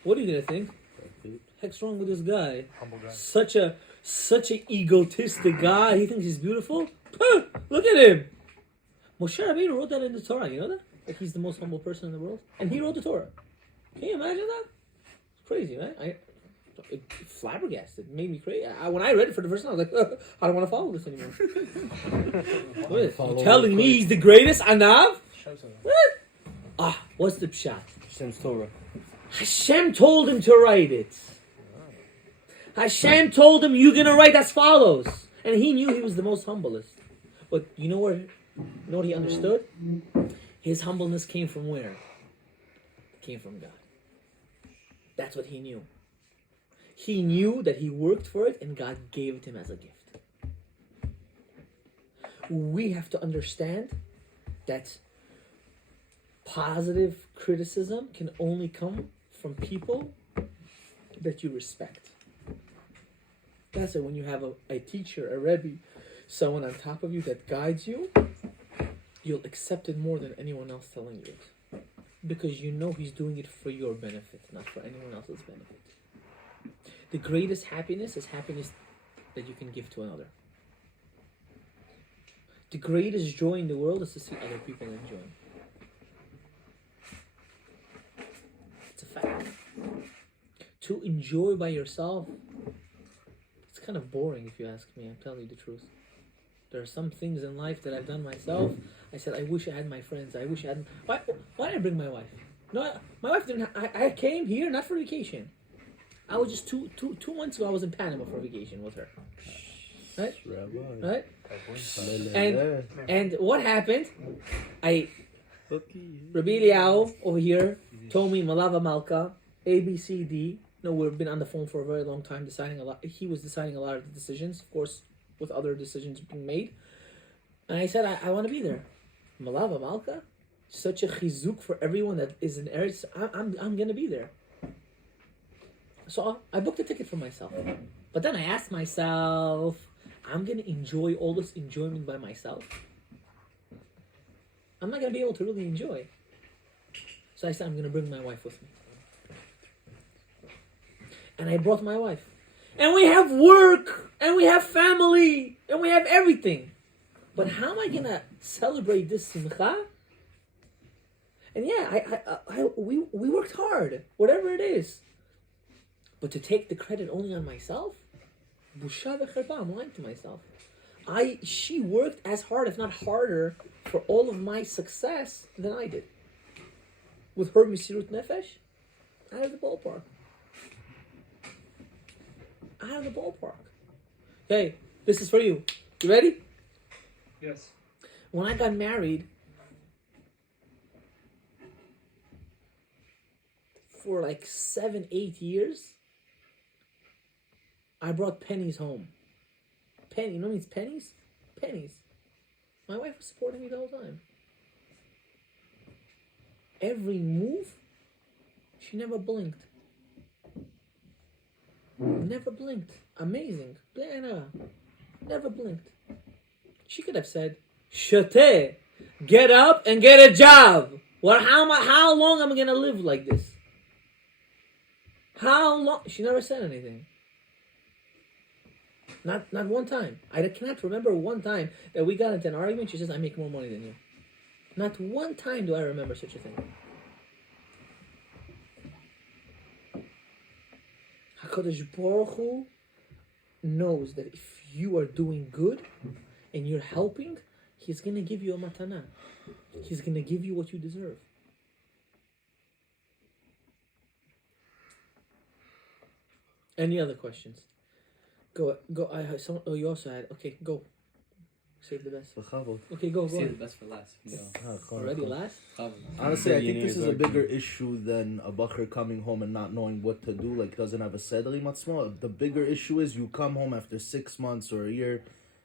What are you gonna think? Heck's wrong with this guy? Humble guy. Such a egotistic guy. He thinks he's beautiful. Huh, look at him. Moshe Rabbeinu wrote that in the Torah. You know that? That he's the most humble person in the world, and he wrote the Torah. Can you imagine that? It's crazy, right? It flabbergasted. It made me crazy. When I read it for the first time, I was like, I don't want to follow this anymore. What is you telling me he's the greatest? Anav? What? What's the pshat? Hashem's Torah. Hashem told him to write it. Hashem told him, you're going to write as follows. And he knew he was the most humblest. But you know what he understood? His humbleness came from where? It came from God. That's what he knew. He knew that he worked for it and God gave it to him as a gift. We have to understand that positive criticism can only come from people that you respect. That's why when you have a teacher, a Rebbe, someone on top of you that guides you, you'll accept it more than anyone else telling you it. Because you know he's doing it for your benefit, not for anyone else's benefit. The greatest happiness is happiness that you can give to another. The greatest joy in the world is to see other people enjoying. It's a fact. To enjoy by yourself, it's kind of boring if you ask me. I'm telling you the truth. There are some things in life that I've done myself. I said, I wish I had my friends. I wish I had... Why did I bring my wife? No, my wife didn't... I came here not for vacation. I was just two months ago, I was in Panama for vacation with her. Right? Right? And what happened? Rabbi Eliyahu over here told me Malava Malka, A, B, C, D. No, we've been on the phone for a very long time deciding a lot. He was deciding a lot of the decisions, of course, with other decisions being made. And I said, I want to be there. Malava Malka? Such a chizuk for everyone that is in Eretz. I'm going to be there. So I booked a ticket for myself. But then I asked myself, I'm going to enjoy all this enjoyment by myself. I'm not going to be able to really enjoy. So I said, I'm going to bring my wife with me. And I brought my wife. And we have work, and we have family, and we have everything. But how am I going to celebrate this simcha? And yeah, we worked hard, whatever it is. But to take the credit only on myself? Busha v'cherpa, I'm lying to myself. She worked as hard, if not harder, for all of my success than I did. With her Mesirut Nefesh, out of the ballpark. Out of the ballpark. Hey, this is for you. You ready? Yes. When I got married, for like 7-8 years, I brought pennies home. You know what means pennies? Pennies. My wife was supporting me the whole time. Every move, she never blinked. Never blinked. Amazing. Never blinked. She could have said, Shate, get up and get a job. How long am I going to live like this? How long? She never said anything. Not one time. I cannot remember one time that we got into an argument. She says, I make more money than you. Not one time do I remember such a thing. HaKadosh Baruch Hu knows that if you are doing good and you're helping, He's going to give you a matana. He's going to give you what you deserve. Any other questions? Go. You also had. Okay, go. Save the best. Okay, go. Save the best for last. Already last? Honestly, I think this is a bigger issue than a bacher coming home and not knowing what to do, like doesn't have a seder matzmo. The bigger issue is you come home after 6 months or a year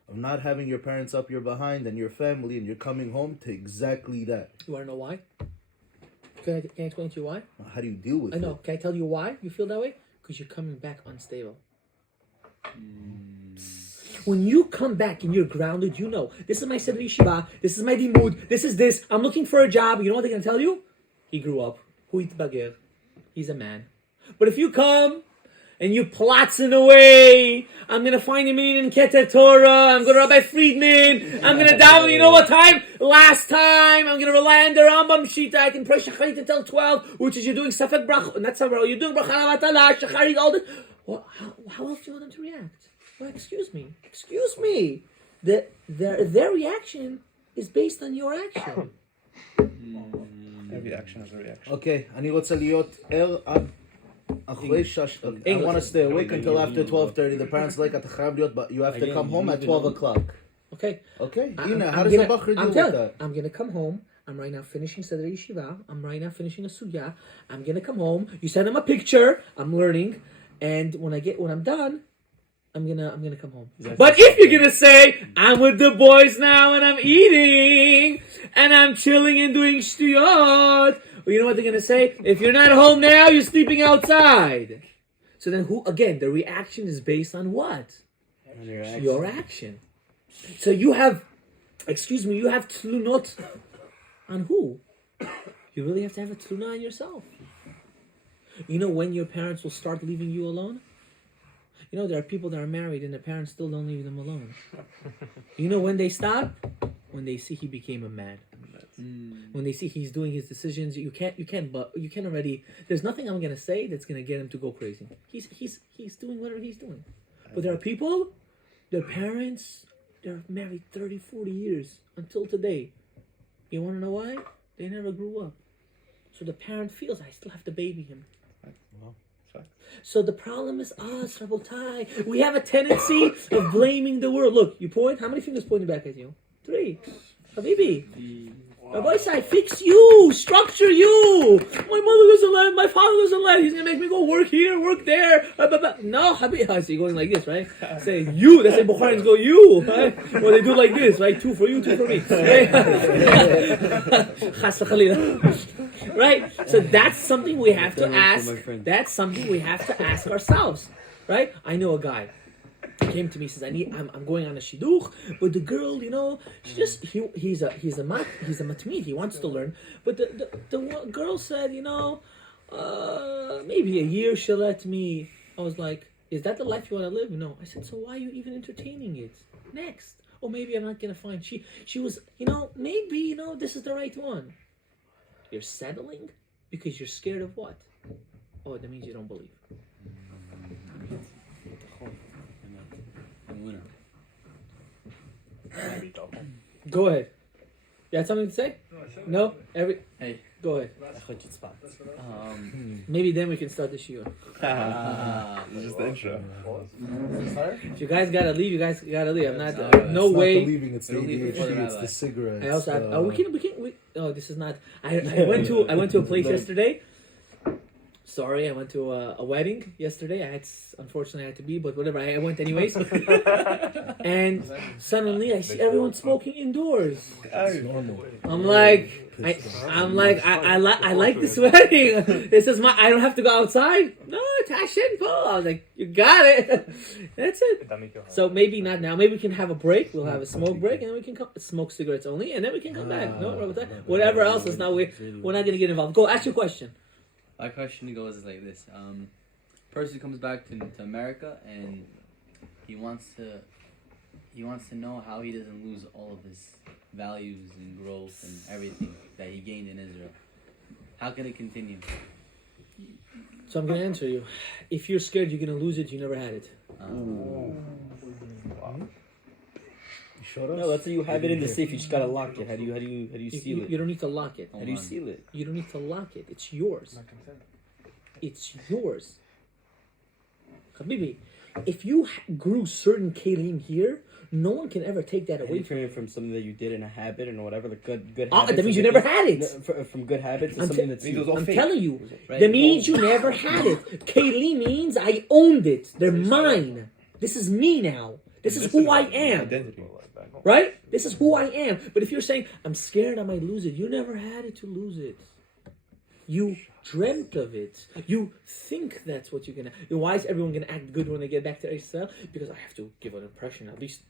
of not having your parents up your behind and your family, and you're coming home to exactly that. You want to know why? Can I explain to you why? How do you deal with it? I know. Can I tell you why you feel that way? Because you're coming back unstable. When you come back and you're grounded, you know, this is my Seder Yeshiva, this is my Limud, this is this, I'm looking for a job. You know what they're going to tell you? He grew up. Huit Bagir. He's a man. But if you come and you plotzing away, I'm going to find a meaning in Keter Torah, I'm going to Rabbi Friedman, I'm going to daven, you know what time? Last time, I'm going to rely on the Rambam Shita, I can pray Shacharit until 12, which is you're doing Safek Brach, not Savar, you're doing Brach Alavat Allah, Shacharit, all this. Well, how else do you want them to react? Well, excuse me. Their reaction is based on your action. Every action has a reaction. Okay, אני רוצה להיות ער עד אחרי I want to stay awake until after 12:30. The parents like, אתה חייב להיות, but you have to come home at 12 o'clock. Okay. Okay, Ina, how does a Bachar deal with that? I'm gonna come home. I'm right now finishing Seder Yeshiva. I'm right now finishing a sugya. I'm gonna come home. You send them a picture. I'm learning, and when I'm done, I'm gonna come home. But if you're gonna say I'm with the boys now and I'm eating and I'm chilling and doing shtuyot, well, you know what they're gonna say? If you're not home now, you're sleeping outside. So then, the reaction is based on what? Your action. So you have tlunot on who? You really have to have a tluna on yourself. You know when your parents will start leaving you alone? You know, there are people that are married and their parents still don't leave them alone. You know when they stop? When they see he became a man. When they see he's doing his decisions, you can't already. There's nothing I'm gonna say that's gonna get him to go crazy. He's doing whatever he's doing. But there are people, their parents, they're married 30, 40 years until today. You wanna know why? They never grew up. So the parent feels, I still have to baby him. So the problem is us, Rabotai. We have a tendency of blaming the world. Look, you point. How many fingers pointing back at you? 3. Habibi. Rabbi Sai, fix you, structure you. My mother doesn't let, my father doesn't let. He's gonna make me go work here, work there. No, Habibi. So you're going like this, right? Say you. That's why Bukharians go you, right? Or they do like this, right? 2 for you, 2 for me. Right? So that's something we have to ask. That's something we have to ask ourselves, right? I know a guy. He came to me, says, I'm going on a shidduch, but the girl, you know, he's a matmid, he wants to learn, but the girl said, you know, maybe a year she'll let me. I was like, is that the life you want to live? No. I said, so why are you even entertaining it? Next. Or maybe I'm not gonna find. She was, you know, maybe, you know, this is the right one. You're settling because you're scared of what? Oh, that means you don't believe. Go ahead. You had something to say? No? Hey. Go ahead. Maybe then we can start the shiur. This is just the intro. If you guys gotta leave, you guys gotta leave. I'm not. No It's way. not the leaving, it's the ADHD, it's the cigarettes. I also have. Oh, this is not. I went to a place yesterday. Sorry, I went to a wedding yesterday. Unfortunately, I had to be, but whatever. I went anyways. And suddenly, I see everyone smoking indoors. It's normal. I like this wedding. This is I don't have to go outside. No, it's Hashem. I was like, you got it. That's it. So maybe not now. Maybe we can have a break. We'll have a smoke break, and then we can smoke cigarettes only, and then we can come back. No, whatever else is not. We're not gonna get involved. Go ask your question. My question goes like this: person comes back to America and he wants to know how he doesn't lose all of his values and growth and everything that he gained in Israel. How can it continue? So I'm gonna answer you. If you're scared you're gonna lose it, you never had it. No, let's say you have it in the safe. You just gotta lock it. How do you seal it? You don't need to lock it. How do you seal it? You don't need to lock it. It's yours. It's yours. Habibi, if you grew certain kelim here, no one can ever take that away from something that you did in a habit or whatever. The good habits. That means you never had it. From good habits to something that's I'm telling you, that means you never had it. Kelim means I owned it. They're mine. This is me now. This is who I am. Identity. Right? This is who I am. But if you're saying, I'm scared I might lose it, you never had it to lose it. You dreamt of it. You think that's what you're going to... Why is everyone going to act good when they get back to Israel? Because I have to give an impression. At least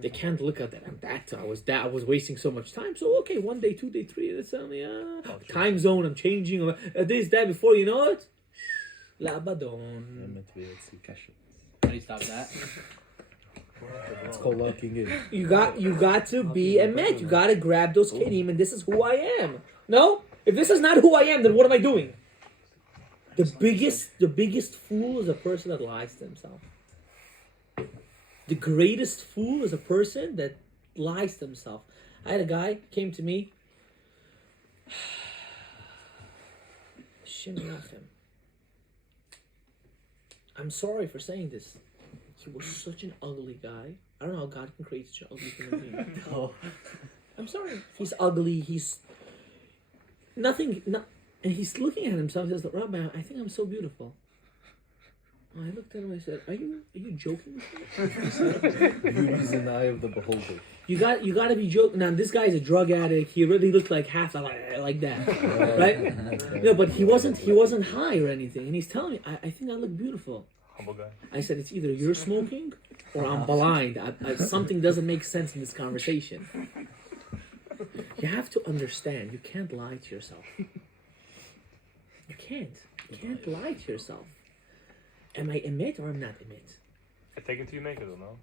they can't look at that. I was wasting so much time. So, okay, 1 day, 2 day, 3 days, time zone, I'm changing. This, that, before you know it. Labadon. How do you stop that? It's called locking in. You got to be a met. You got to grab those kelim, and this is who I am. No? If this is not who I am, then what am I doing? The biggest fool is a person that lies to himself. The greatest fool is a person that lies to himself. I had a guy came to me. Shem Menachem. I'm sorry for saying this. He was such an ugly guy. I don't know how God can create such an ugly human being. I'm sorry. He's ugly. He's nothing. And he's looking at himself. He says, "Rabbi, I think I'm so beautiful." I looked at him. I said, "Are you joking with me?" Beauty's in the eye of the beholder. You got to be joking. Now this guy's a drug addict. He really looked like half like that, right? No, but he wasn't high or anything. And he's telling me, I think I look beautiful. Humble guy. I said, it's either you're smoking or I'm blind. Something doesn't make sense in this conversation. You have to understand, you can't lie to yourself. You can't lie to yourself. Am I emet or I'm not emet? I take it till you make it, no?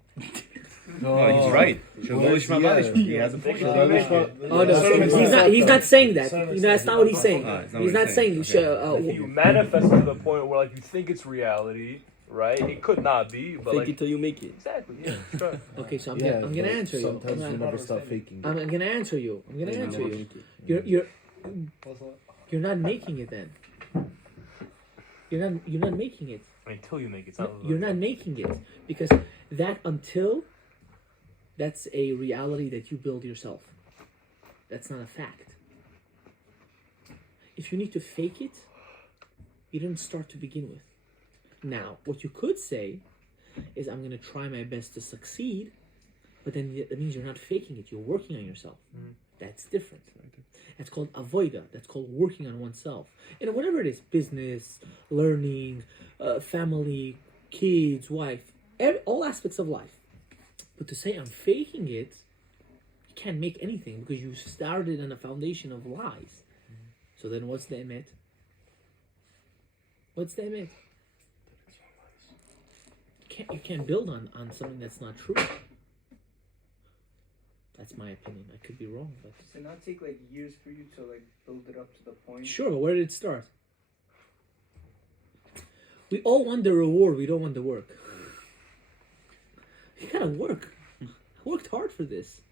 No, he's right. He has a point. Oh no, he's not saying that. That's not what he's saying. He's not saying. If you manifest it to the point where like you think it's reality, right? It could not be, but Fake like it till you make it. exactly, yeah, sure. Okay, so I'm gonna answer you. Sometimes you never stop faking. I'm gonna answer you. You're not making it then. You're not making it. Until you make it. It's not You're not making it because that's a reality that you build yourself. That's not a fact. If you need to fake it, you didn't start to begin with. Now, what you could say is, I'm going to try my best to succeed, but then that means you're not faking it. You're working on yourself. That's different. That's called avoida. That's called working on oneself. And whatever it is, business, learning, family, kids, wife, all aspects of life. But to say I'm faking it, you can't make anything because you started on a foundation of lies. So then what's the emet? What's the emet? You can't build on something that's not true. That's my opinion. I could be wrong, but Does it not take like years for you to like build it up to the point? sure. But where did it start? We all want the reward. We don't want the work. You gotta work. I worked hard for this.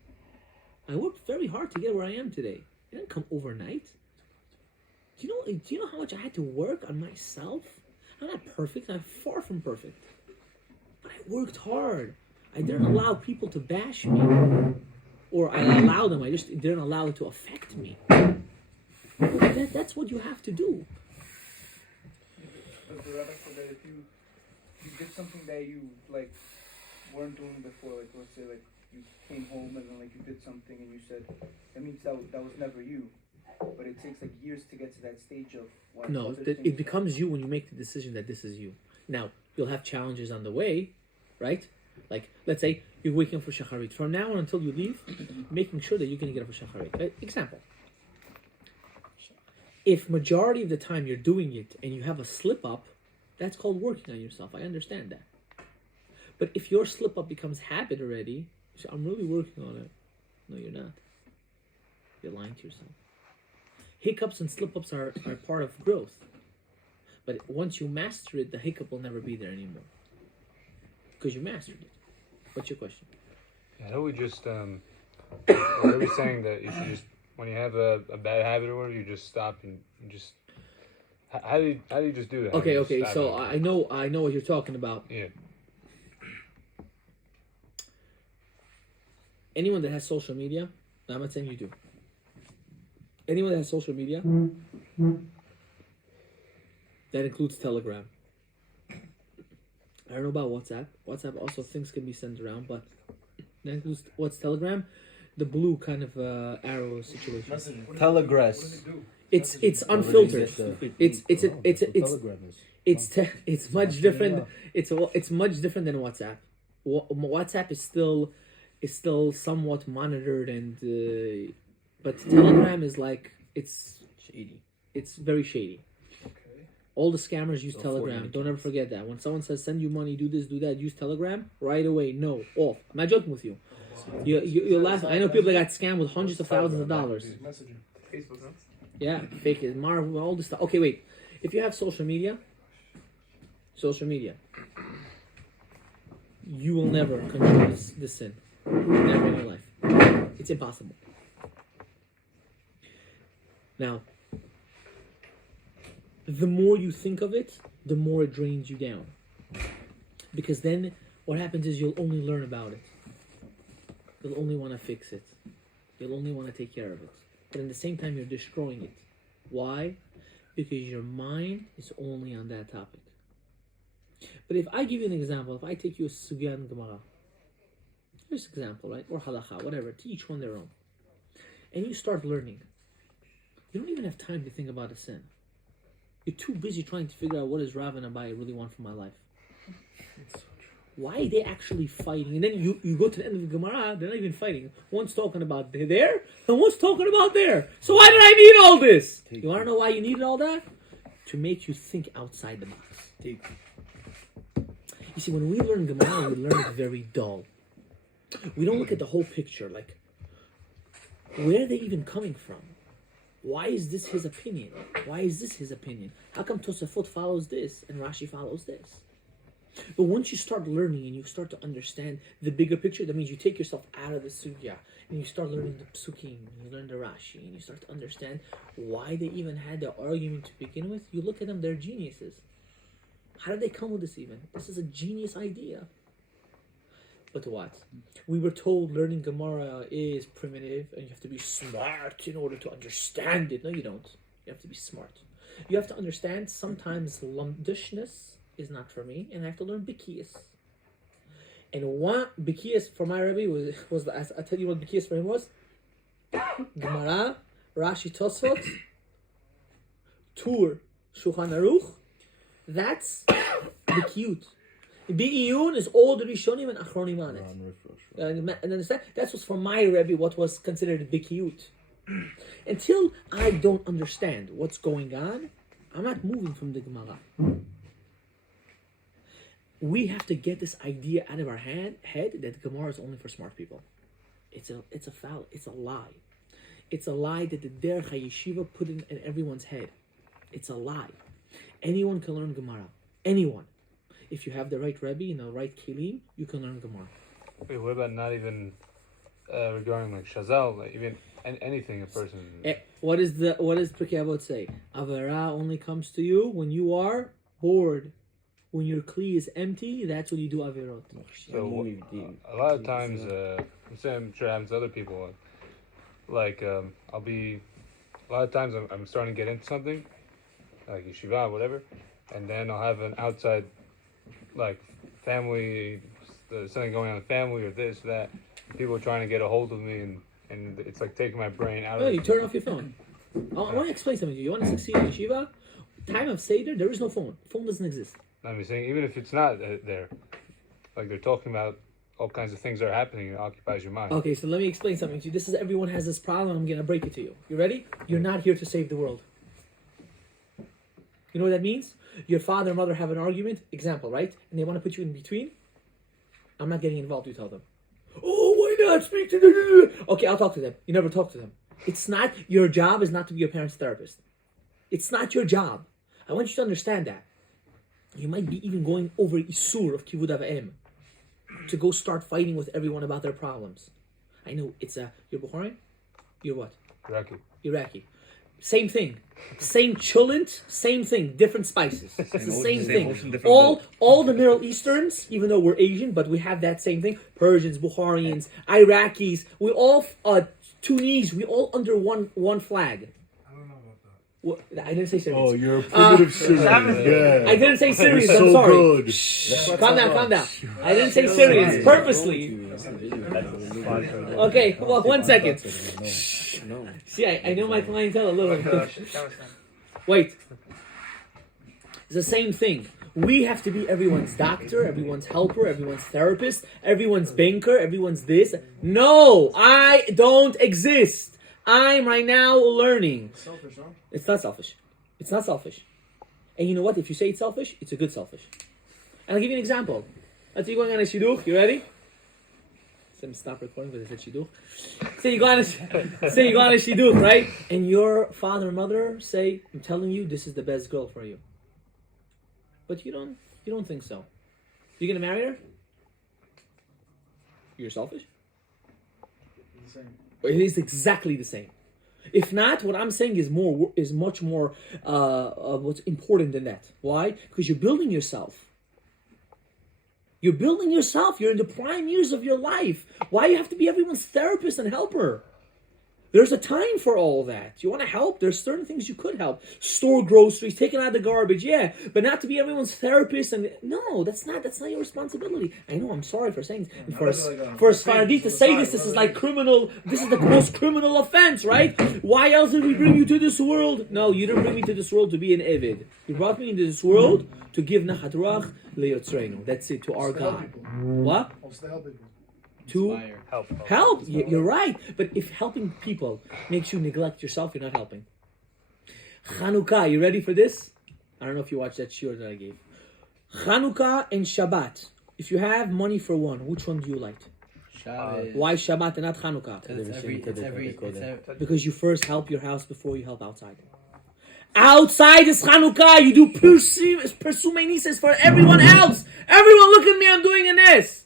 I worked very hard to get where I am today. It didn't come overnight. Do you know how much I had to work on myself? I'm not perfect. I'm far from perfect. But I worked hard. I didn't allow people to bash me. Or I allowed them, I just didn't allow it to affect me. That's what you have to do. But the rabbi said that if you did something that you like weren't doing before, like let's say like you came home and then like you did something and you said that means that was never you. But it takes like years to get to that stage of when No, it becomes you when you make the decision that this is you. Now, you'll have challenges on the way, right? Like, let's say you're waking up for shacharit. From now on until you leave, making sure that you're going to get up for shacharit. Example. If majority of the time you're doing it and you have a slip up, that's called working on yourself. I understand that. But if your slip up becomes habit already, you say, I'm really working on it. No, you're not. You're lying to yourself. Hiccups and slip ups are part of growth. But once you master it, the hiccup will never be there anymore. Because you mastered it. What's your question? I know we just, are we saying that you should just, when you have a bad habit or whatever, you just stop and just, how do you just do that? Okay, so I know what you're talking about. Yeah. Anyone that has social media, no, I'm not saying you do. Anyone that has social media, that includes Telegram. I don't know about WhatsApp. WhatsApp also things can be sent around, but that includes what's Telegram? The blue kind of arrow situation. Telegress. It's unfiltered. It's much different. It's much different than WhatsApp. WhatsApp is still somewhat monitored and but Telegram is like it's Shady. It's very shady. All the scammers use Telegram. Fortnite Don't ever forget that. When someone says send you money, do this, do that, use Telegram, right away, no, off. I'm not joking with you. You're laughing. I know people that got scammed with hundreds of thousands of dollars. Facebook, no? Yeah, fake it. Marvel, all this stuff. Okay, wait. If you have social media, you will never control this sin. Never in your life. It's impossible. Now, the more you think of it, the more it drains you down. Because then what happens is you'll only learn about it. You'll only want to fix it. You'll only want to take care of it. But at the same time, you're destroying it. Why? Because your mind is only on that topic. But if I give you an example, if I take you a sugya and Gemara, just an example, right? Or halakha, whatever, to each one their own. And you start learning. You don't even have time to think about a sin. You're too busy trying to figure out what does Rav and Abai really want from my life. Why are they actually fighting? And then you go to the end of the Gemara, they're not even fighting. One's talking about there, and one's talking about there. So why did I need all this? You want to know why you needed all that? To make you think outside the box. You see, when we learn Gemara, we learn it very dull. We don't look at the whole picture. Like, where are they even coming from? Why is this his opinion? Why is this his opinion? How come Tosafot follows this and Rashi follows this? But once you start learning and you start to understand the bigger picture, that means you take yourself out of the sugya and you start learning the psukim, you learn the Rashi, and you start to understand why they even had the argument to begin with. You look at them, they're geniuses. How did they come with this even? This is a genius idea. But what? We were told learning Gemara is primitive and you have to be smart in order to understand it. No, you don't. You have to be smart. You have to understand sometimes lumdishness is not for me, and I have to learn Bikiyas. And what Bikiyas for my Rebbe was I tell you what Bikiyas for him was? Gemara, Rashi Tosfot, Tur, Shulchan Aruch. That's Bikiyut. Be'iyun is all the Rishonim and Achronim on it. And understand? That's what's for my Rebbe what was considered Bikiyut. Until I don't understand what's going on, I'm not moving from the Gemara. We have to get this idea out of our head that Gemara is only for smart people. It's a foul. It's a lie. It's a lie that the Derech HaYeshiva put in everyone's head. It's a lie. Anyone can learn Gemara. Anyone. If you have the right Rebbe and the right Kelim, you can learn Gemara. Wait, what about not even regarding like Shazal, like even anything a person? What does Pirkei Avot say? Avera only comes to you when you are bored. When your kli is empty, that's when you do averot. So a lot of times, I'm sure it happens to other people. Like I'll be, a lot of times I'm starting to get into something, like yeshiva, whatever, and then I'll have an outside, like family, something going on in the family or this, that. People are trying to get a hold of me, and it's like taking my brain out of it. You turn off your phone. I want to explain something to you. You want to succeed in yeshiva? Time of Seder, there is no phone. Phone doesn't exist. I'm saying, even if it's not there, like they're talking about all kinds of things that are happening, it occupies your mind. Okay, so let me explain something to you. This is everyone has this problem. I'm going to break it to you. You ready? You're not here to save the world. You know what that means? Your father and mother have an argument, example, right? And they want to put you in between. I'm not getting involved, you tell them. Oh, why not speak to them? Okay, I'll talk to them. You never talk to them. It's not, your job is not to be your parent's therapist. It's not your job. I want you to understand that. You might be even going over Isur of Kivud Av'em to go start fighting with everyone about their problems. I know it's you're Bukharian? You're what? Iraqi. Same thing. Same cholent, same thing. Different spices. It's the same thing. All the Middle Easterns, even though we're Asian, but we have that same thing. Persians, Bukharians, Iraqis, we all, Tunisians, we all under one flag. What? I didn't say Syrians. Oh, you're a primitive Syrian. Yeah. I didn't say Syrians. I'm sorry. Shh. Calm down. I didn't say Syrians purposely. Okay, well, 1 second. See, I know my clientele a little bit. Wait. It's the same thing. We have to be everyone's doctor, everyone's helper, everyone's therapist, everyone's banker, everyone's this. No, I don't exist. I'm right now learning. Selfish, huh? It's not selfish. It's not selfish. And you know what? If you say it's selfish, it's a good selfish. And I'll give you an example. Let's say you're going on a shidduch. You ready? Stop recording because I said shidduch. Say you go on a shidduch, right? And your father and mother say, "I'm telling you, this is the best girl for you." But you don't think so. You gonna marry her? You're selfish. It's the same. It is exactly the same. If not, what I'm saying is much more what's important than that. Why? Because you're building yourself. You're building yourself. You're in the prime years of your life. Why you have to be everyone's therapist and helper? There's a time for all that. You want to help? There's certain things you could help. Store groceries, taking out the garbage, yeah. But not to be everyone's therapist and no, that's not your responsibility. I know, I'm sorry for saying for a Sfaradi to say this is like criminal, this is the most criminal offense, right? Why else did we bring you to this world? No, you didn't bring me to this world to be an Evid. You brought me into this world to give Nachat Ruach leYotzreinu. That's it, to our God. What? To help. You're right. But if helping people makes you neglect yourself, you're not helping. Chanukah, you ready for this? I don't know if you watched that shiur that I gave. Chanukah and Shabbat. If you have money for one, which one do you like? Shabbat. Why Shabbat and not Chanukah? Because you first help your house before you help outside. Outside is Chanukah. You do pursue nieces for everyone else. Everyone look at me, I'm doing this.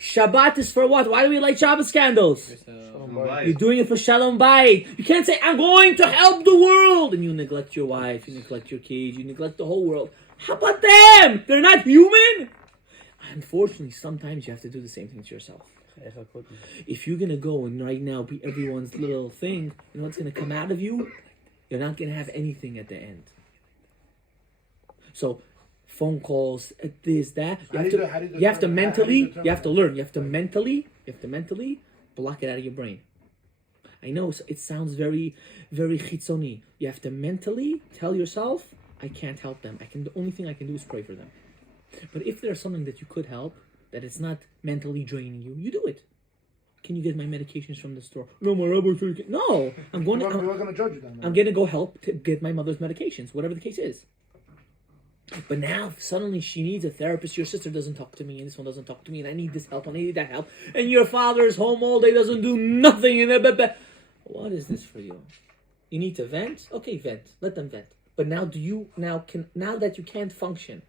Shabbat is for what? Why do we light Shabbos candles? You're doing it for Shalom Bayit. You can't say, I'm going to help the world. And you neglect your wife, you neglect your kids, you neglect the whole world. How about them? They're not human? Unfortunately, sometimes you have to do the same thing to yourself. If you're going to go and right now be everyone's little thing, you know what's going to come out of you? You're not going to have anything at the end. So, phone calls, this, that. You have to mentally block it out of your brain. I know it sounds very, very chitzoni. You have to mentally tell yourself, I can't help them. The only thing I can do is pray for them. But if there's something that you could help, that it's not mentally draining you, you do it. Can you get my medications from the store? No, my rabbi said you can't. No, I'm going to judge you then. I'm going to go help to get my mother's medications, whatever the case is. But now suddenly she needs a therapist. Your sister doesn't talk to me, and this one doesn't talk to me, and I need this help, and I need that help. And your father is home all day, doesn't do nothing. And what is this for you? You need to vent. Okay, vent. Let them vent. But now that you can't function.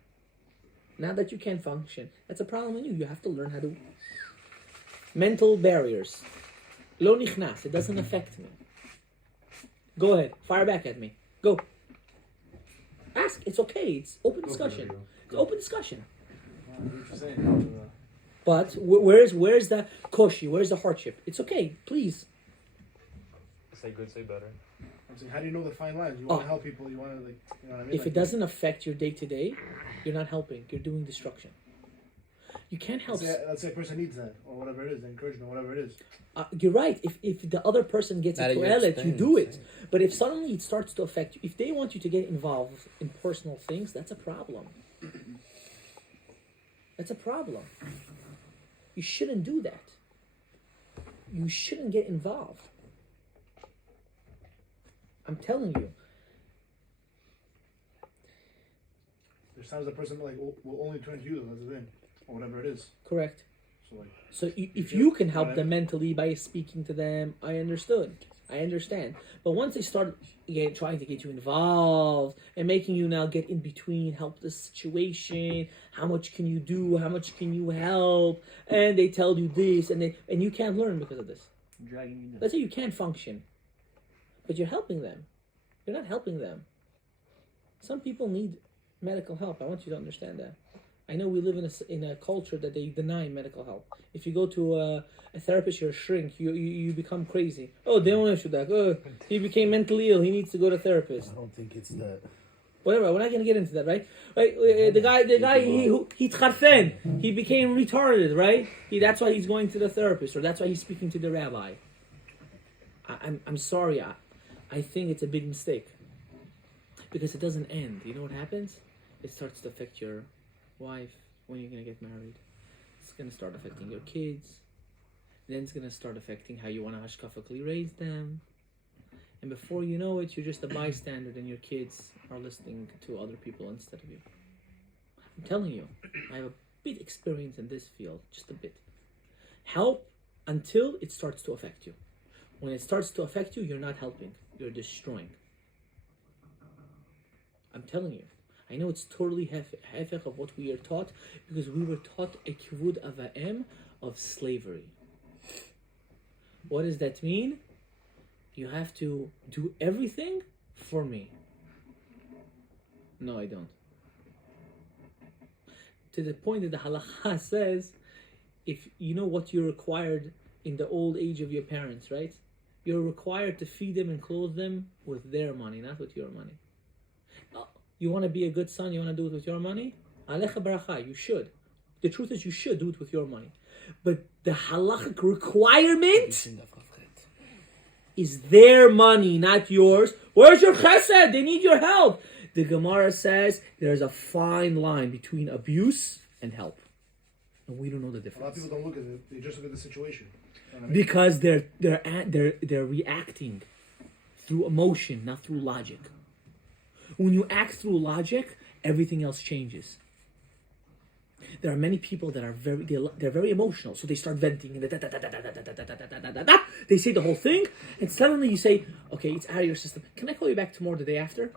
Now that you can't function, that's a problem in you. You have to learn how to. Mental barriers. Lo nichnas. It doesn't affect me. Go ahead. Fire back at me. Go. Ask. It's okay. It's open discussion. It's open discussion. But where's the koshi? Where's the hardship? It's okay. Please. Say good, say better. I'm saying, how do you know the fine lines? You want to help people. You want to you know what I mean? If it doesn't affect your day to day, you're not helping. You're doing destruction. You can't help. Let's say a person needs that or whatever it is, encouragement, whatever it is. You're right. If the other person gets a toilet, you do it. But if suddenly it starts to affect you, if they want you to get involved in personal things, that's a problem. That's a problem. You shouldn't do that. You shouldn't get involved. I'm telling you. There's times a person will only turn to you. That's the thing, or whatever it is. Correct. So if you can help them mentally by speaking to them, I understand. But once they start trying to get you involved and making you now get in between, help the situation, how much can you do, how much can you help, and they tell you this, and you can't learn because of this. Let's say you can't function, but you're helping them. You're not helping them. Some people need medical help. I want you to understand that. I know we live in a culture that they deny medical help. If you go to a therapist, you're a shrink. You become crazy. Oh, they don't issue that. Oh, he became mentally ill. He needs to go to therapist. I don't think it's that. Whatever. We're not gonna get into that, right? The guy, he tcharfen. He became retarded, right? That's why he's going to the therapist, or that's why he's speaking to the rabbi. I'm sorry. I think it's a big mistake because it doesn't end. You know what happens? It starts to affect your wife when you're gonna get married. It's gonna start affecting your kids. Then it's gonna start affecting how you want to hashkafically raise them. And before you know it, you're just a bystander, and your kids are listening to other people instead of you. I'm telling you, I have a bit experience in this field, just a bit. Help until it starts to affect you. When it starts to affect you, you're not helping. You're destroying. I'm telling you. I know it's totally hefech of what we are taught, because we were taught a kivud ava'em of slavery. What does that mean? You have to do everything for me. No, I don't. To the point that the halacha says, if you know what you're required in the old age of your parents, right? You're required to feed them and clothe them with their money, not with your money. You want to be a good son, you want to do it with your money? Alecha baracha, you should. The truth is, you should do it with your money. But the halachic requirement is their money, not yours. Where's your chesed? They need your help. The Gemara says there's a fine line between abuse and help. And we don't know the difference. A lot of people don't look at it, they just look at the situation. You know what I mean? Because they're reacting through emotion, not through logic. When you act through logic, everything else changes. There are many people that are they're very emotional, so they start venting and they say the whole thing, and suddenly you say, okay, it's out of your system. Can I call you back tomorrow, the day after?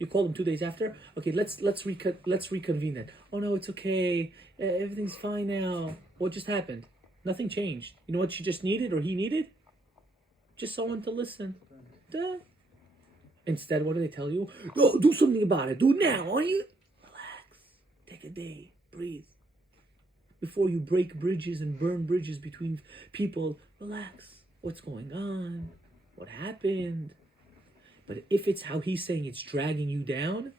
You call them 2 days after. Okay, let's reconvene then. Oh no, it's okay. Everything's fine now. What just happened? Nothing changed. You know what she just needed, or he needed? Just someone to listen. Duh. Instead, what do they tell you? No, do something about it. Do it now. Are you? Relax. Take a day. Breathe. Before you break bridges and burn bridges between people, relax. What's going on? What happened? But if it's how he's saying it's dragging you down,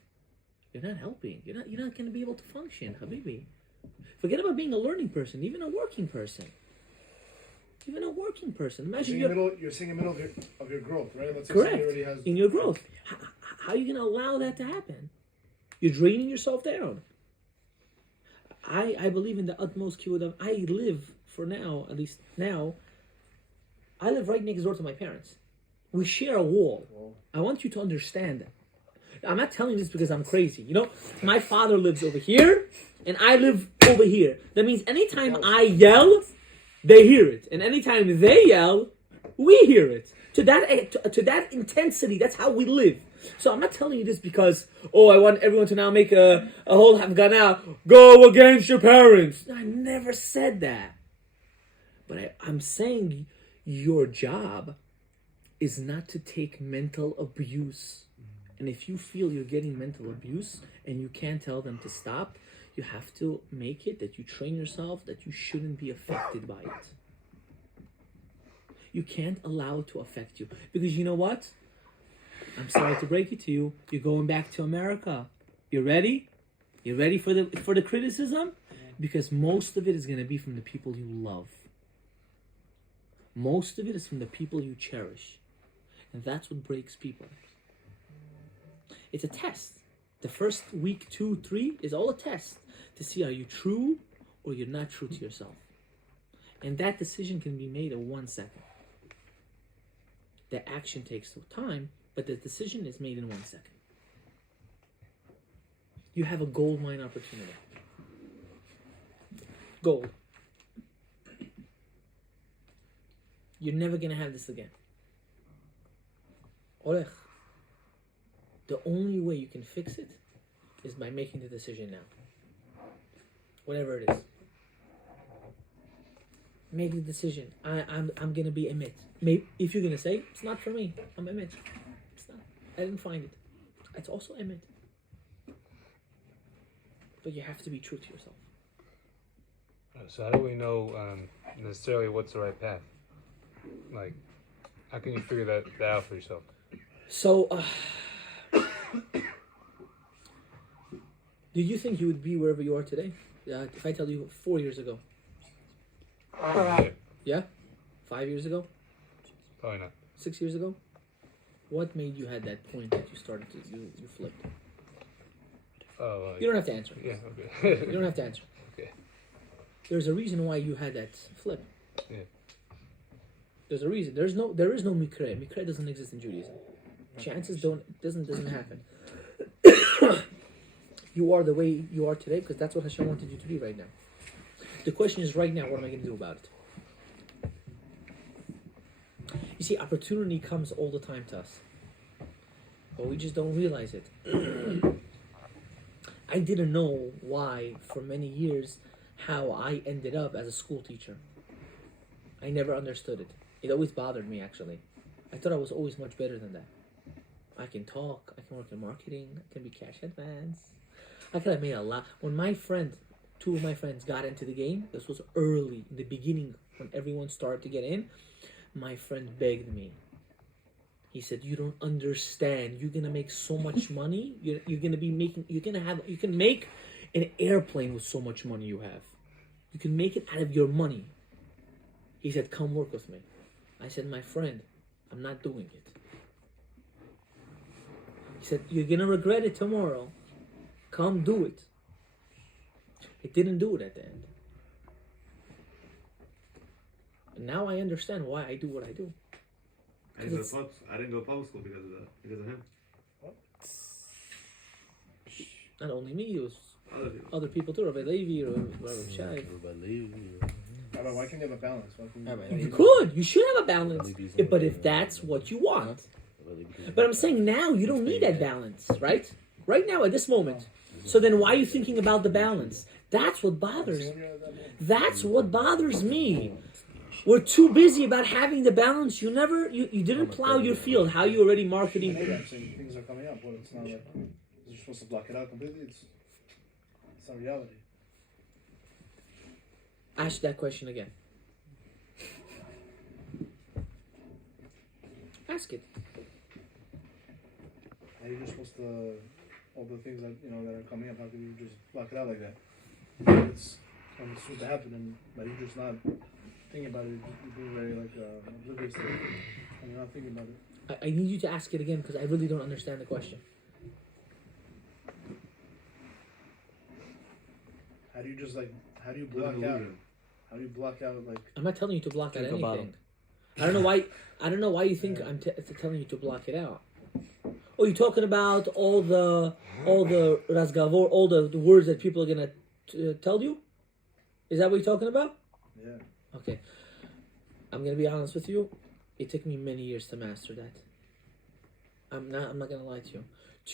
you're not helping. You're not going to be able to function, Habibi. Forget about being a learning person, even a working person. Even a working person. Imagine you're seeing in the middle of your growth, right? Let's say correct. somebody already has... In your growth. How are you going to allow that to happen? You're draining yourself down. I believe in the utmost kivud. I live, for now, at least now, I live right next door to my parents. We share a wall. Whoa. I want you to understand that. I'm not telling this because I'm crazy. You know, my father lives over here, and I live over here. That means anytime I yell, they hear it. And anytime they yell, we hear it. To that intensity, that's how we live. So I'm not telling you this because, I want everyone to now make a whole Hafgana, go against your parents. I never said that. But I'm saying your job is not to take mental abuse. And if you feel you're getting mental abuse and you can't tell them to stop, you have to make it that you train yourself that you shouldn't be affected by it. You can't allow it to affect you. Because you know what? I'm sorry to break it to you. You're going back to America. You ready? You ready for the criticism? Because most of it is going to be from the people you love. Most of it is from the people you cherish. And that's what breaks people. It's a test. The first week, 2, 3 is all a test to see are you true or you're not true to yourself. And that decision can be made in 1 second. The action takes time, but the decision is made in 1 second. You have a gold mine opportunity. Gold. You're never going to have this again. Orech. The only way you can fix it is by making the decision now. Whatever it is. Make the decision. I'm gonna be emet. Maybe if you're gonna say it's not for me, I'm emet. It's not. I didn't find it. It's also emet. But you have to be true to yourself. So how do we know necessarily what's the right path? Like, how can you figure that out for yourself? So, do you think you would be wherever you are today? If I tell you 4 years ago. Yeah? 5 years ago? Probably not. 6 years ago? What made you had that point that you started to, you flipped? You don't have to answer. Yeah, okay. You don't have to answer. Okay. There's a reason why you had that flip. Yeah. There's a reason. There is no mikre. Mikre doesn't exist in Judaism. Chances doesn't happen. You are the way you are today because that's what Hashem wanted you to be right now. The question is right now, what am I going to do about it? You see, opportunity comes all the time to us, but we just don't realize it. I didn't know why for many years how I ended up as a school teacher. I never understood it. It always bothered me, actually. I thought I was always much better than that. I can talk, I can work in marketing, I can be cash advance. I could have made a lot. When my friend, two of my friends got into the game, this was early, in the beginning, when everyone started to get in, my friend begged me. He said, "You don't understand. You're gonna make so much money. You're gonna be making. You can make an airplane with so much money you have. You can make it out of your money." He said, "Come work with me." I said, "My friend, I'm not doing it." He said, "You're gonna regret it tomorrow. Come do it." I didn't do it at the end. And now I understand why I do what I do. I didn't go to public school because of him. Not only me, it was other people too. Rabbi Levi, Rabbi Shai. Why can't you have a balance? You could. You should have a balance. But if that's what you want. But I'm saying now you don't need that balance, right? Right now at this moment. So then why are you thinking about the balance? That's what bothers. That's what bothers me. We're too busy about having the balance. You didn't plow your field. How you already marketing? I'm saying things are coming up. Well, it's not like you're supposed to block it out completely. It's not reality. Ask that question again. Ask it. How are you just supposed to all the things that that are coming up? How can you just block it out like that? It's soon to happen, and but you're just not thinking about it. You're being very oblivious to it, and you're not thinking about it. I need you to ask it again because I really don't understand the question. How do you just how do you block out? How do you block out I'm not telling you to block out anything. I don't know why. I don't know why you think I'm telling you to block it out. Oh, you're talking about all the rasgavor, all the words that people are gonna tell you. Is that what you're talking about? Yeah. Okay. I'm gonna be honest with you. It took me many years to master that. I'm not gonna lie to you.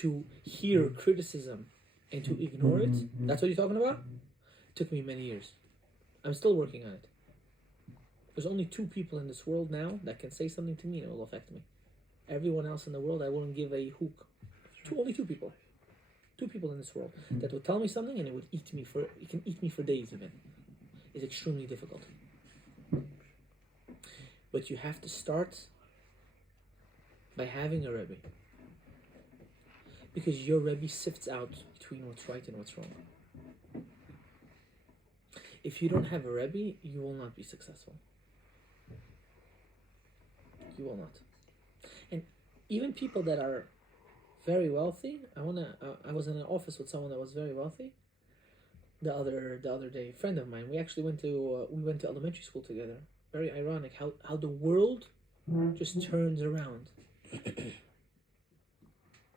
To hear criticism and to ignore it. That's what you're talking about. It took me many years. I'm still working on it. There's only 2 people in this world now that can say something to me and it will affect me. Everyone else in the world, I wouldn't give a hook. Only 2 people. 2 people in this world that would tell me something and it would eat me for days even. It's extremely difficult. But you have to start by having a Rebbe. Because your Rebbe sifts out between what's right and what's wrong. If you don't have a Rebbe, you will not be successful. You will not. And even people that are very wealthy, I was in an office with someone that was very wealthy the other day, a friend of mine. We actually went to elementary school together. Very ironic how the world just turns around.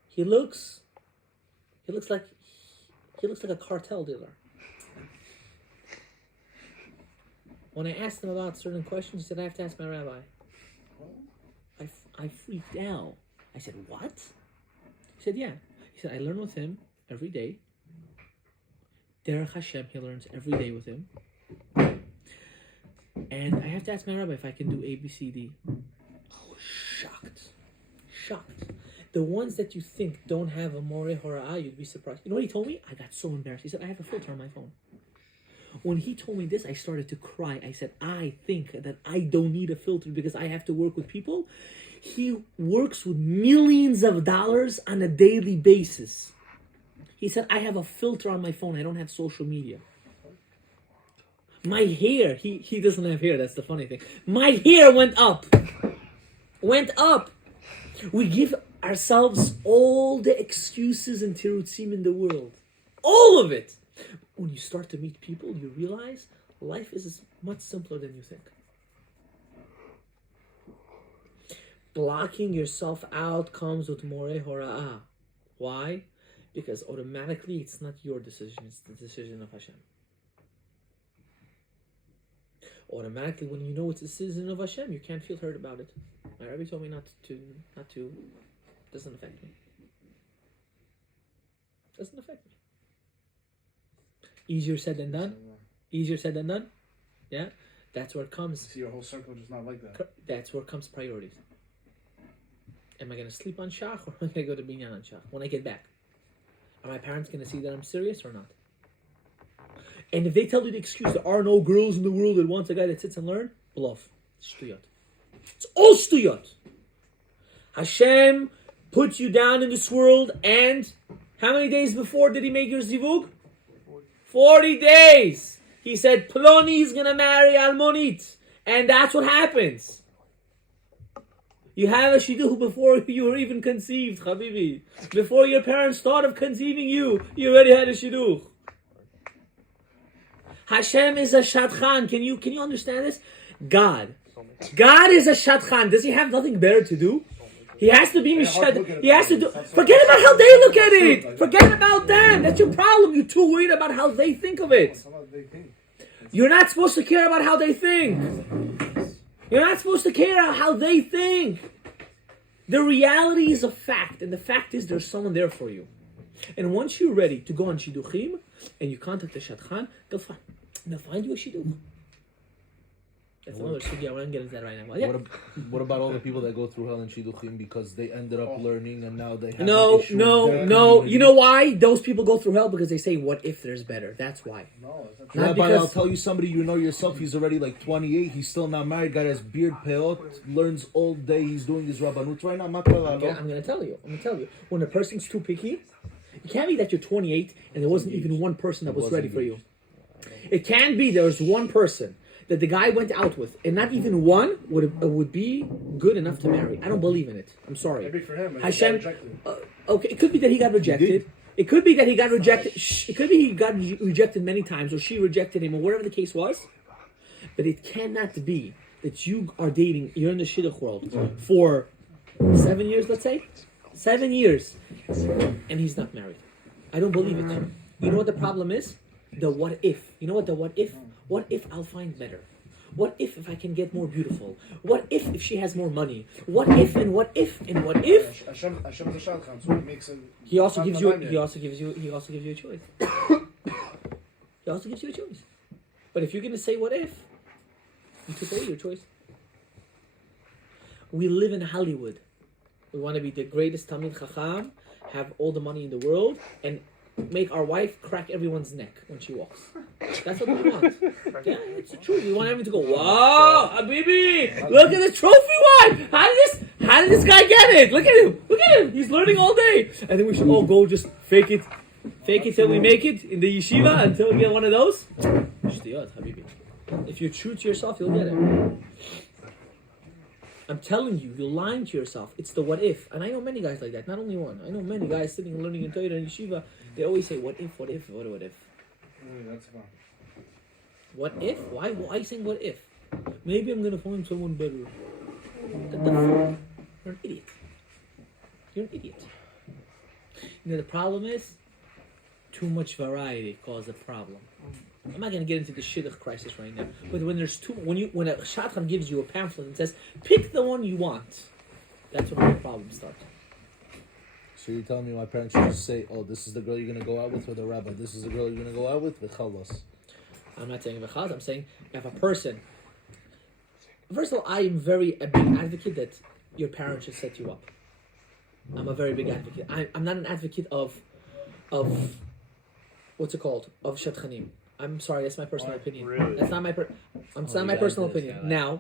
He looks like a cartel dealer. When I asked him about certain questions, he said, "I have to ask my rabbi." I freaked out. I said, "What?" He said, "Yeah." He said, "I learn with him every day. Derech Hashem, he learns every day with him. And I have to ask my rabbi if I can do A, B, C, D." I was shocked. The ones that you think don't have a Moreh Hora'ah, you'd be surprised. You know what he told me? I got so embarrassed. He said, "I have a filter on my phone." When he told me this, I started to cry. I said, "I think that I don't need a filter because I have to work with people." He works with millions of dollars on a daily basis. He said, "I have a filter on my phone. I don't have social media." My hair, he doesn't have hair. That's the funny thing. My hair went up. We give ourselves all the excuses and tirutzim in the world. All of it. When you start to meet people, you realize life is much simpler than you think. Blocking yourself out comes with Moreh Hora'ah. Why? Because automatically it's not your decision, it's the decision of Hashem. automatically, when you know it's a citizen of Hashem, you can't feel hurt about it. My Rabbi told me not to. Doesn't affect me. Doesn't affect me. Easier said than done. Easier said than done. Yeah, that's where it comes. See your whole circle just not like that. That's where comes priorities. Am I going to sleep on Shach or am I going to go to Binyan on Shach when I get back? Are my parents going to see that I'm serious or not? And if they tell you the excuse, there are no girls in the world that wants a guy that sits and learn, bluff. Shtuyot. It's all shtuyot. Hashem put you down in this world, and how many days before did he make your zivug? 40 days. He said, Ploni is going to marry Almonit. And that's what happens. You have a shidduch before you were even conceived, Habibi. Before your parents thought of conceiving you, you already had a shidduch. Hashem is a shadchan. Can you understand this? God is a shadchan. Does he have nothing better to do? He has to be mishad. He has to do. Forget about how they look at it. Forget about them. That's your problem. You're too worried about how they think of it. You're not supposed to care about how they think. You're not supposed to care how they think. The reality is a fact, and the fact is there's someone there for you. And once you're ready to go on shidduchim, and you contact the shadchan, they'll find you a shidduch. That's another sugya. We're not getting into that right now. Yeah. What about all the people that go through hell in shidduchim because they ended up learning and now they have No. an issue You know why those people go through hell? Because they say, "What if there's better?" That's why. Yeah, but I'll tell you, somebody you know yourself, he's already like 28, he's still not married, guy has beard, peot, learns all day, he's doing his rabbanut right now. I'm gonna tell you. When a person's too picky, it can't be that you're 28 and there wasn't even one person that was ready for you. It can be there was one person that the guy went out with, and not even one would be good enough to marry. I don't believe in it. I'm sorry. Maybe for him, Hashem. Okay, it could be that he got rejected. It could be that he got rejected. It could be he got rejected many times, or she rejected him, or whatever the case was. But it cannot be that you are dating. You're in the shidduch world for 7 years, let's say, 7 years, and he's not married. I don't believe it. You know what the problem is? The what if. You know what the what if? What if I'll find better? What if I can get more beautiful? What if she has more money? What if and what if and what if? Hashem is a shadchan, so he makes it. He also gives you a choice. He also gives you a choice. But if you're gonna say what if, you took away your choice. We live in Hollywood. We want to be the greatest Talmid Chacham, have all the money in the world, and make our wife crack everyone's neck when she walks. That's what we want. Yeah, it's true. We want everyone to go, wow, Habibi, look at the trophy wife. How did this guy get it? Look at him. He's learning all day. And then we should all go just fake it till we make it in the yeshiva until we get one of those. Shtiyot, Habibi. If you're true to yourself, you'll get it. I'm telling you, you're lying to yourself. It's the what if. And I know many guys like that, not only one. I know many guys sitting and learning in Torah and yeshiva. They always say, what if? That's fine. What if? Why are you saying what if? Maybe I'm going to find someone better. You're an idiot. You're an idiot. You know, the problem is, too much variety causes a problem. I'm not going to get into the shidduch crisis right now. But when there's when a shadchan gives you a pamphlet and says, pick the one you want, that's when the problem starts. So you're telling me my parents should just say, oh, this is the girl you're going to go out with, or the rabbi, this is the girl you're going to go out with, v'chalos. I'm not saying v'chalos, I'm saying if a person... First of all, I am a big advocate that your parents should set you up. I'm a very big advocate. I'm not an advocate of what's it called? Of shadchanim. I'm sorry, that's my personal opinion. Really? That's not my my personal opinion. Now,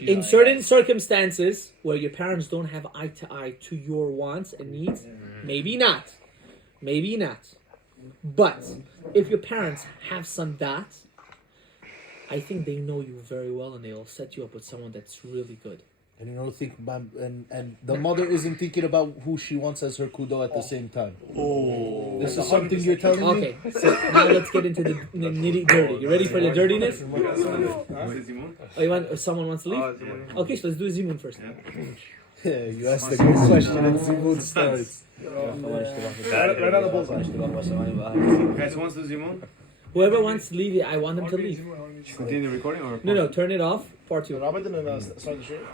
in certain circumstances where your parents don't have eye to eye to your wants and needs, maybe not. But if your parents have some dat, I think they know you very well and they'll set you up with someone that's really good. And you don't think, and the mother isn't thinking about who she wants as her kudo at the same time. This is something you're telling me? Okay, so now let's get into the nitty-gritty. You ready for the dirtiness? Oh, you want? Someone wants to leave? Okay, so let's do Zimun first. Yeah, you asked a good question and Zimun starts. Right on the bullseye. Guys, who wants to Zimun? Whoever wants to leave, I want them to leave. mean, Continue the recording or No, turn it off. Part two. Robert didn't start the shit.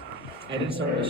I didn't start my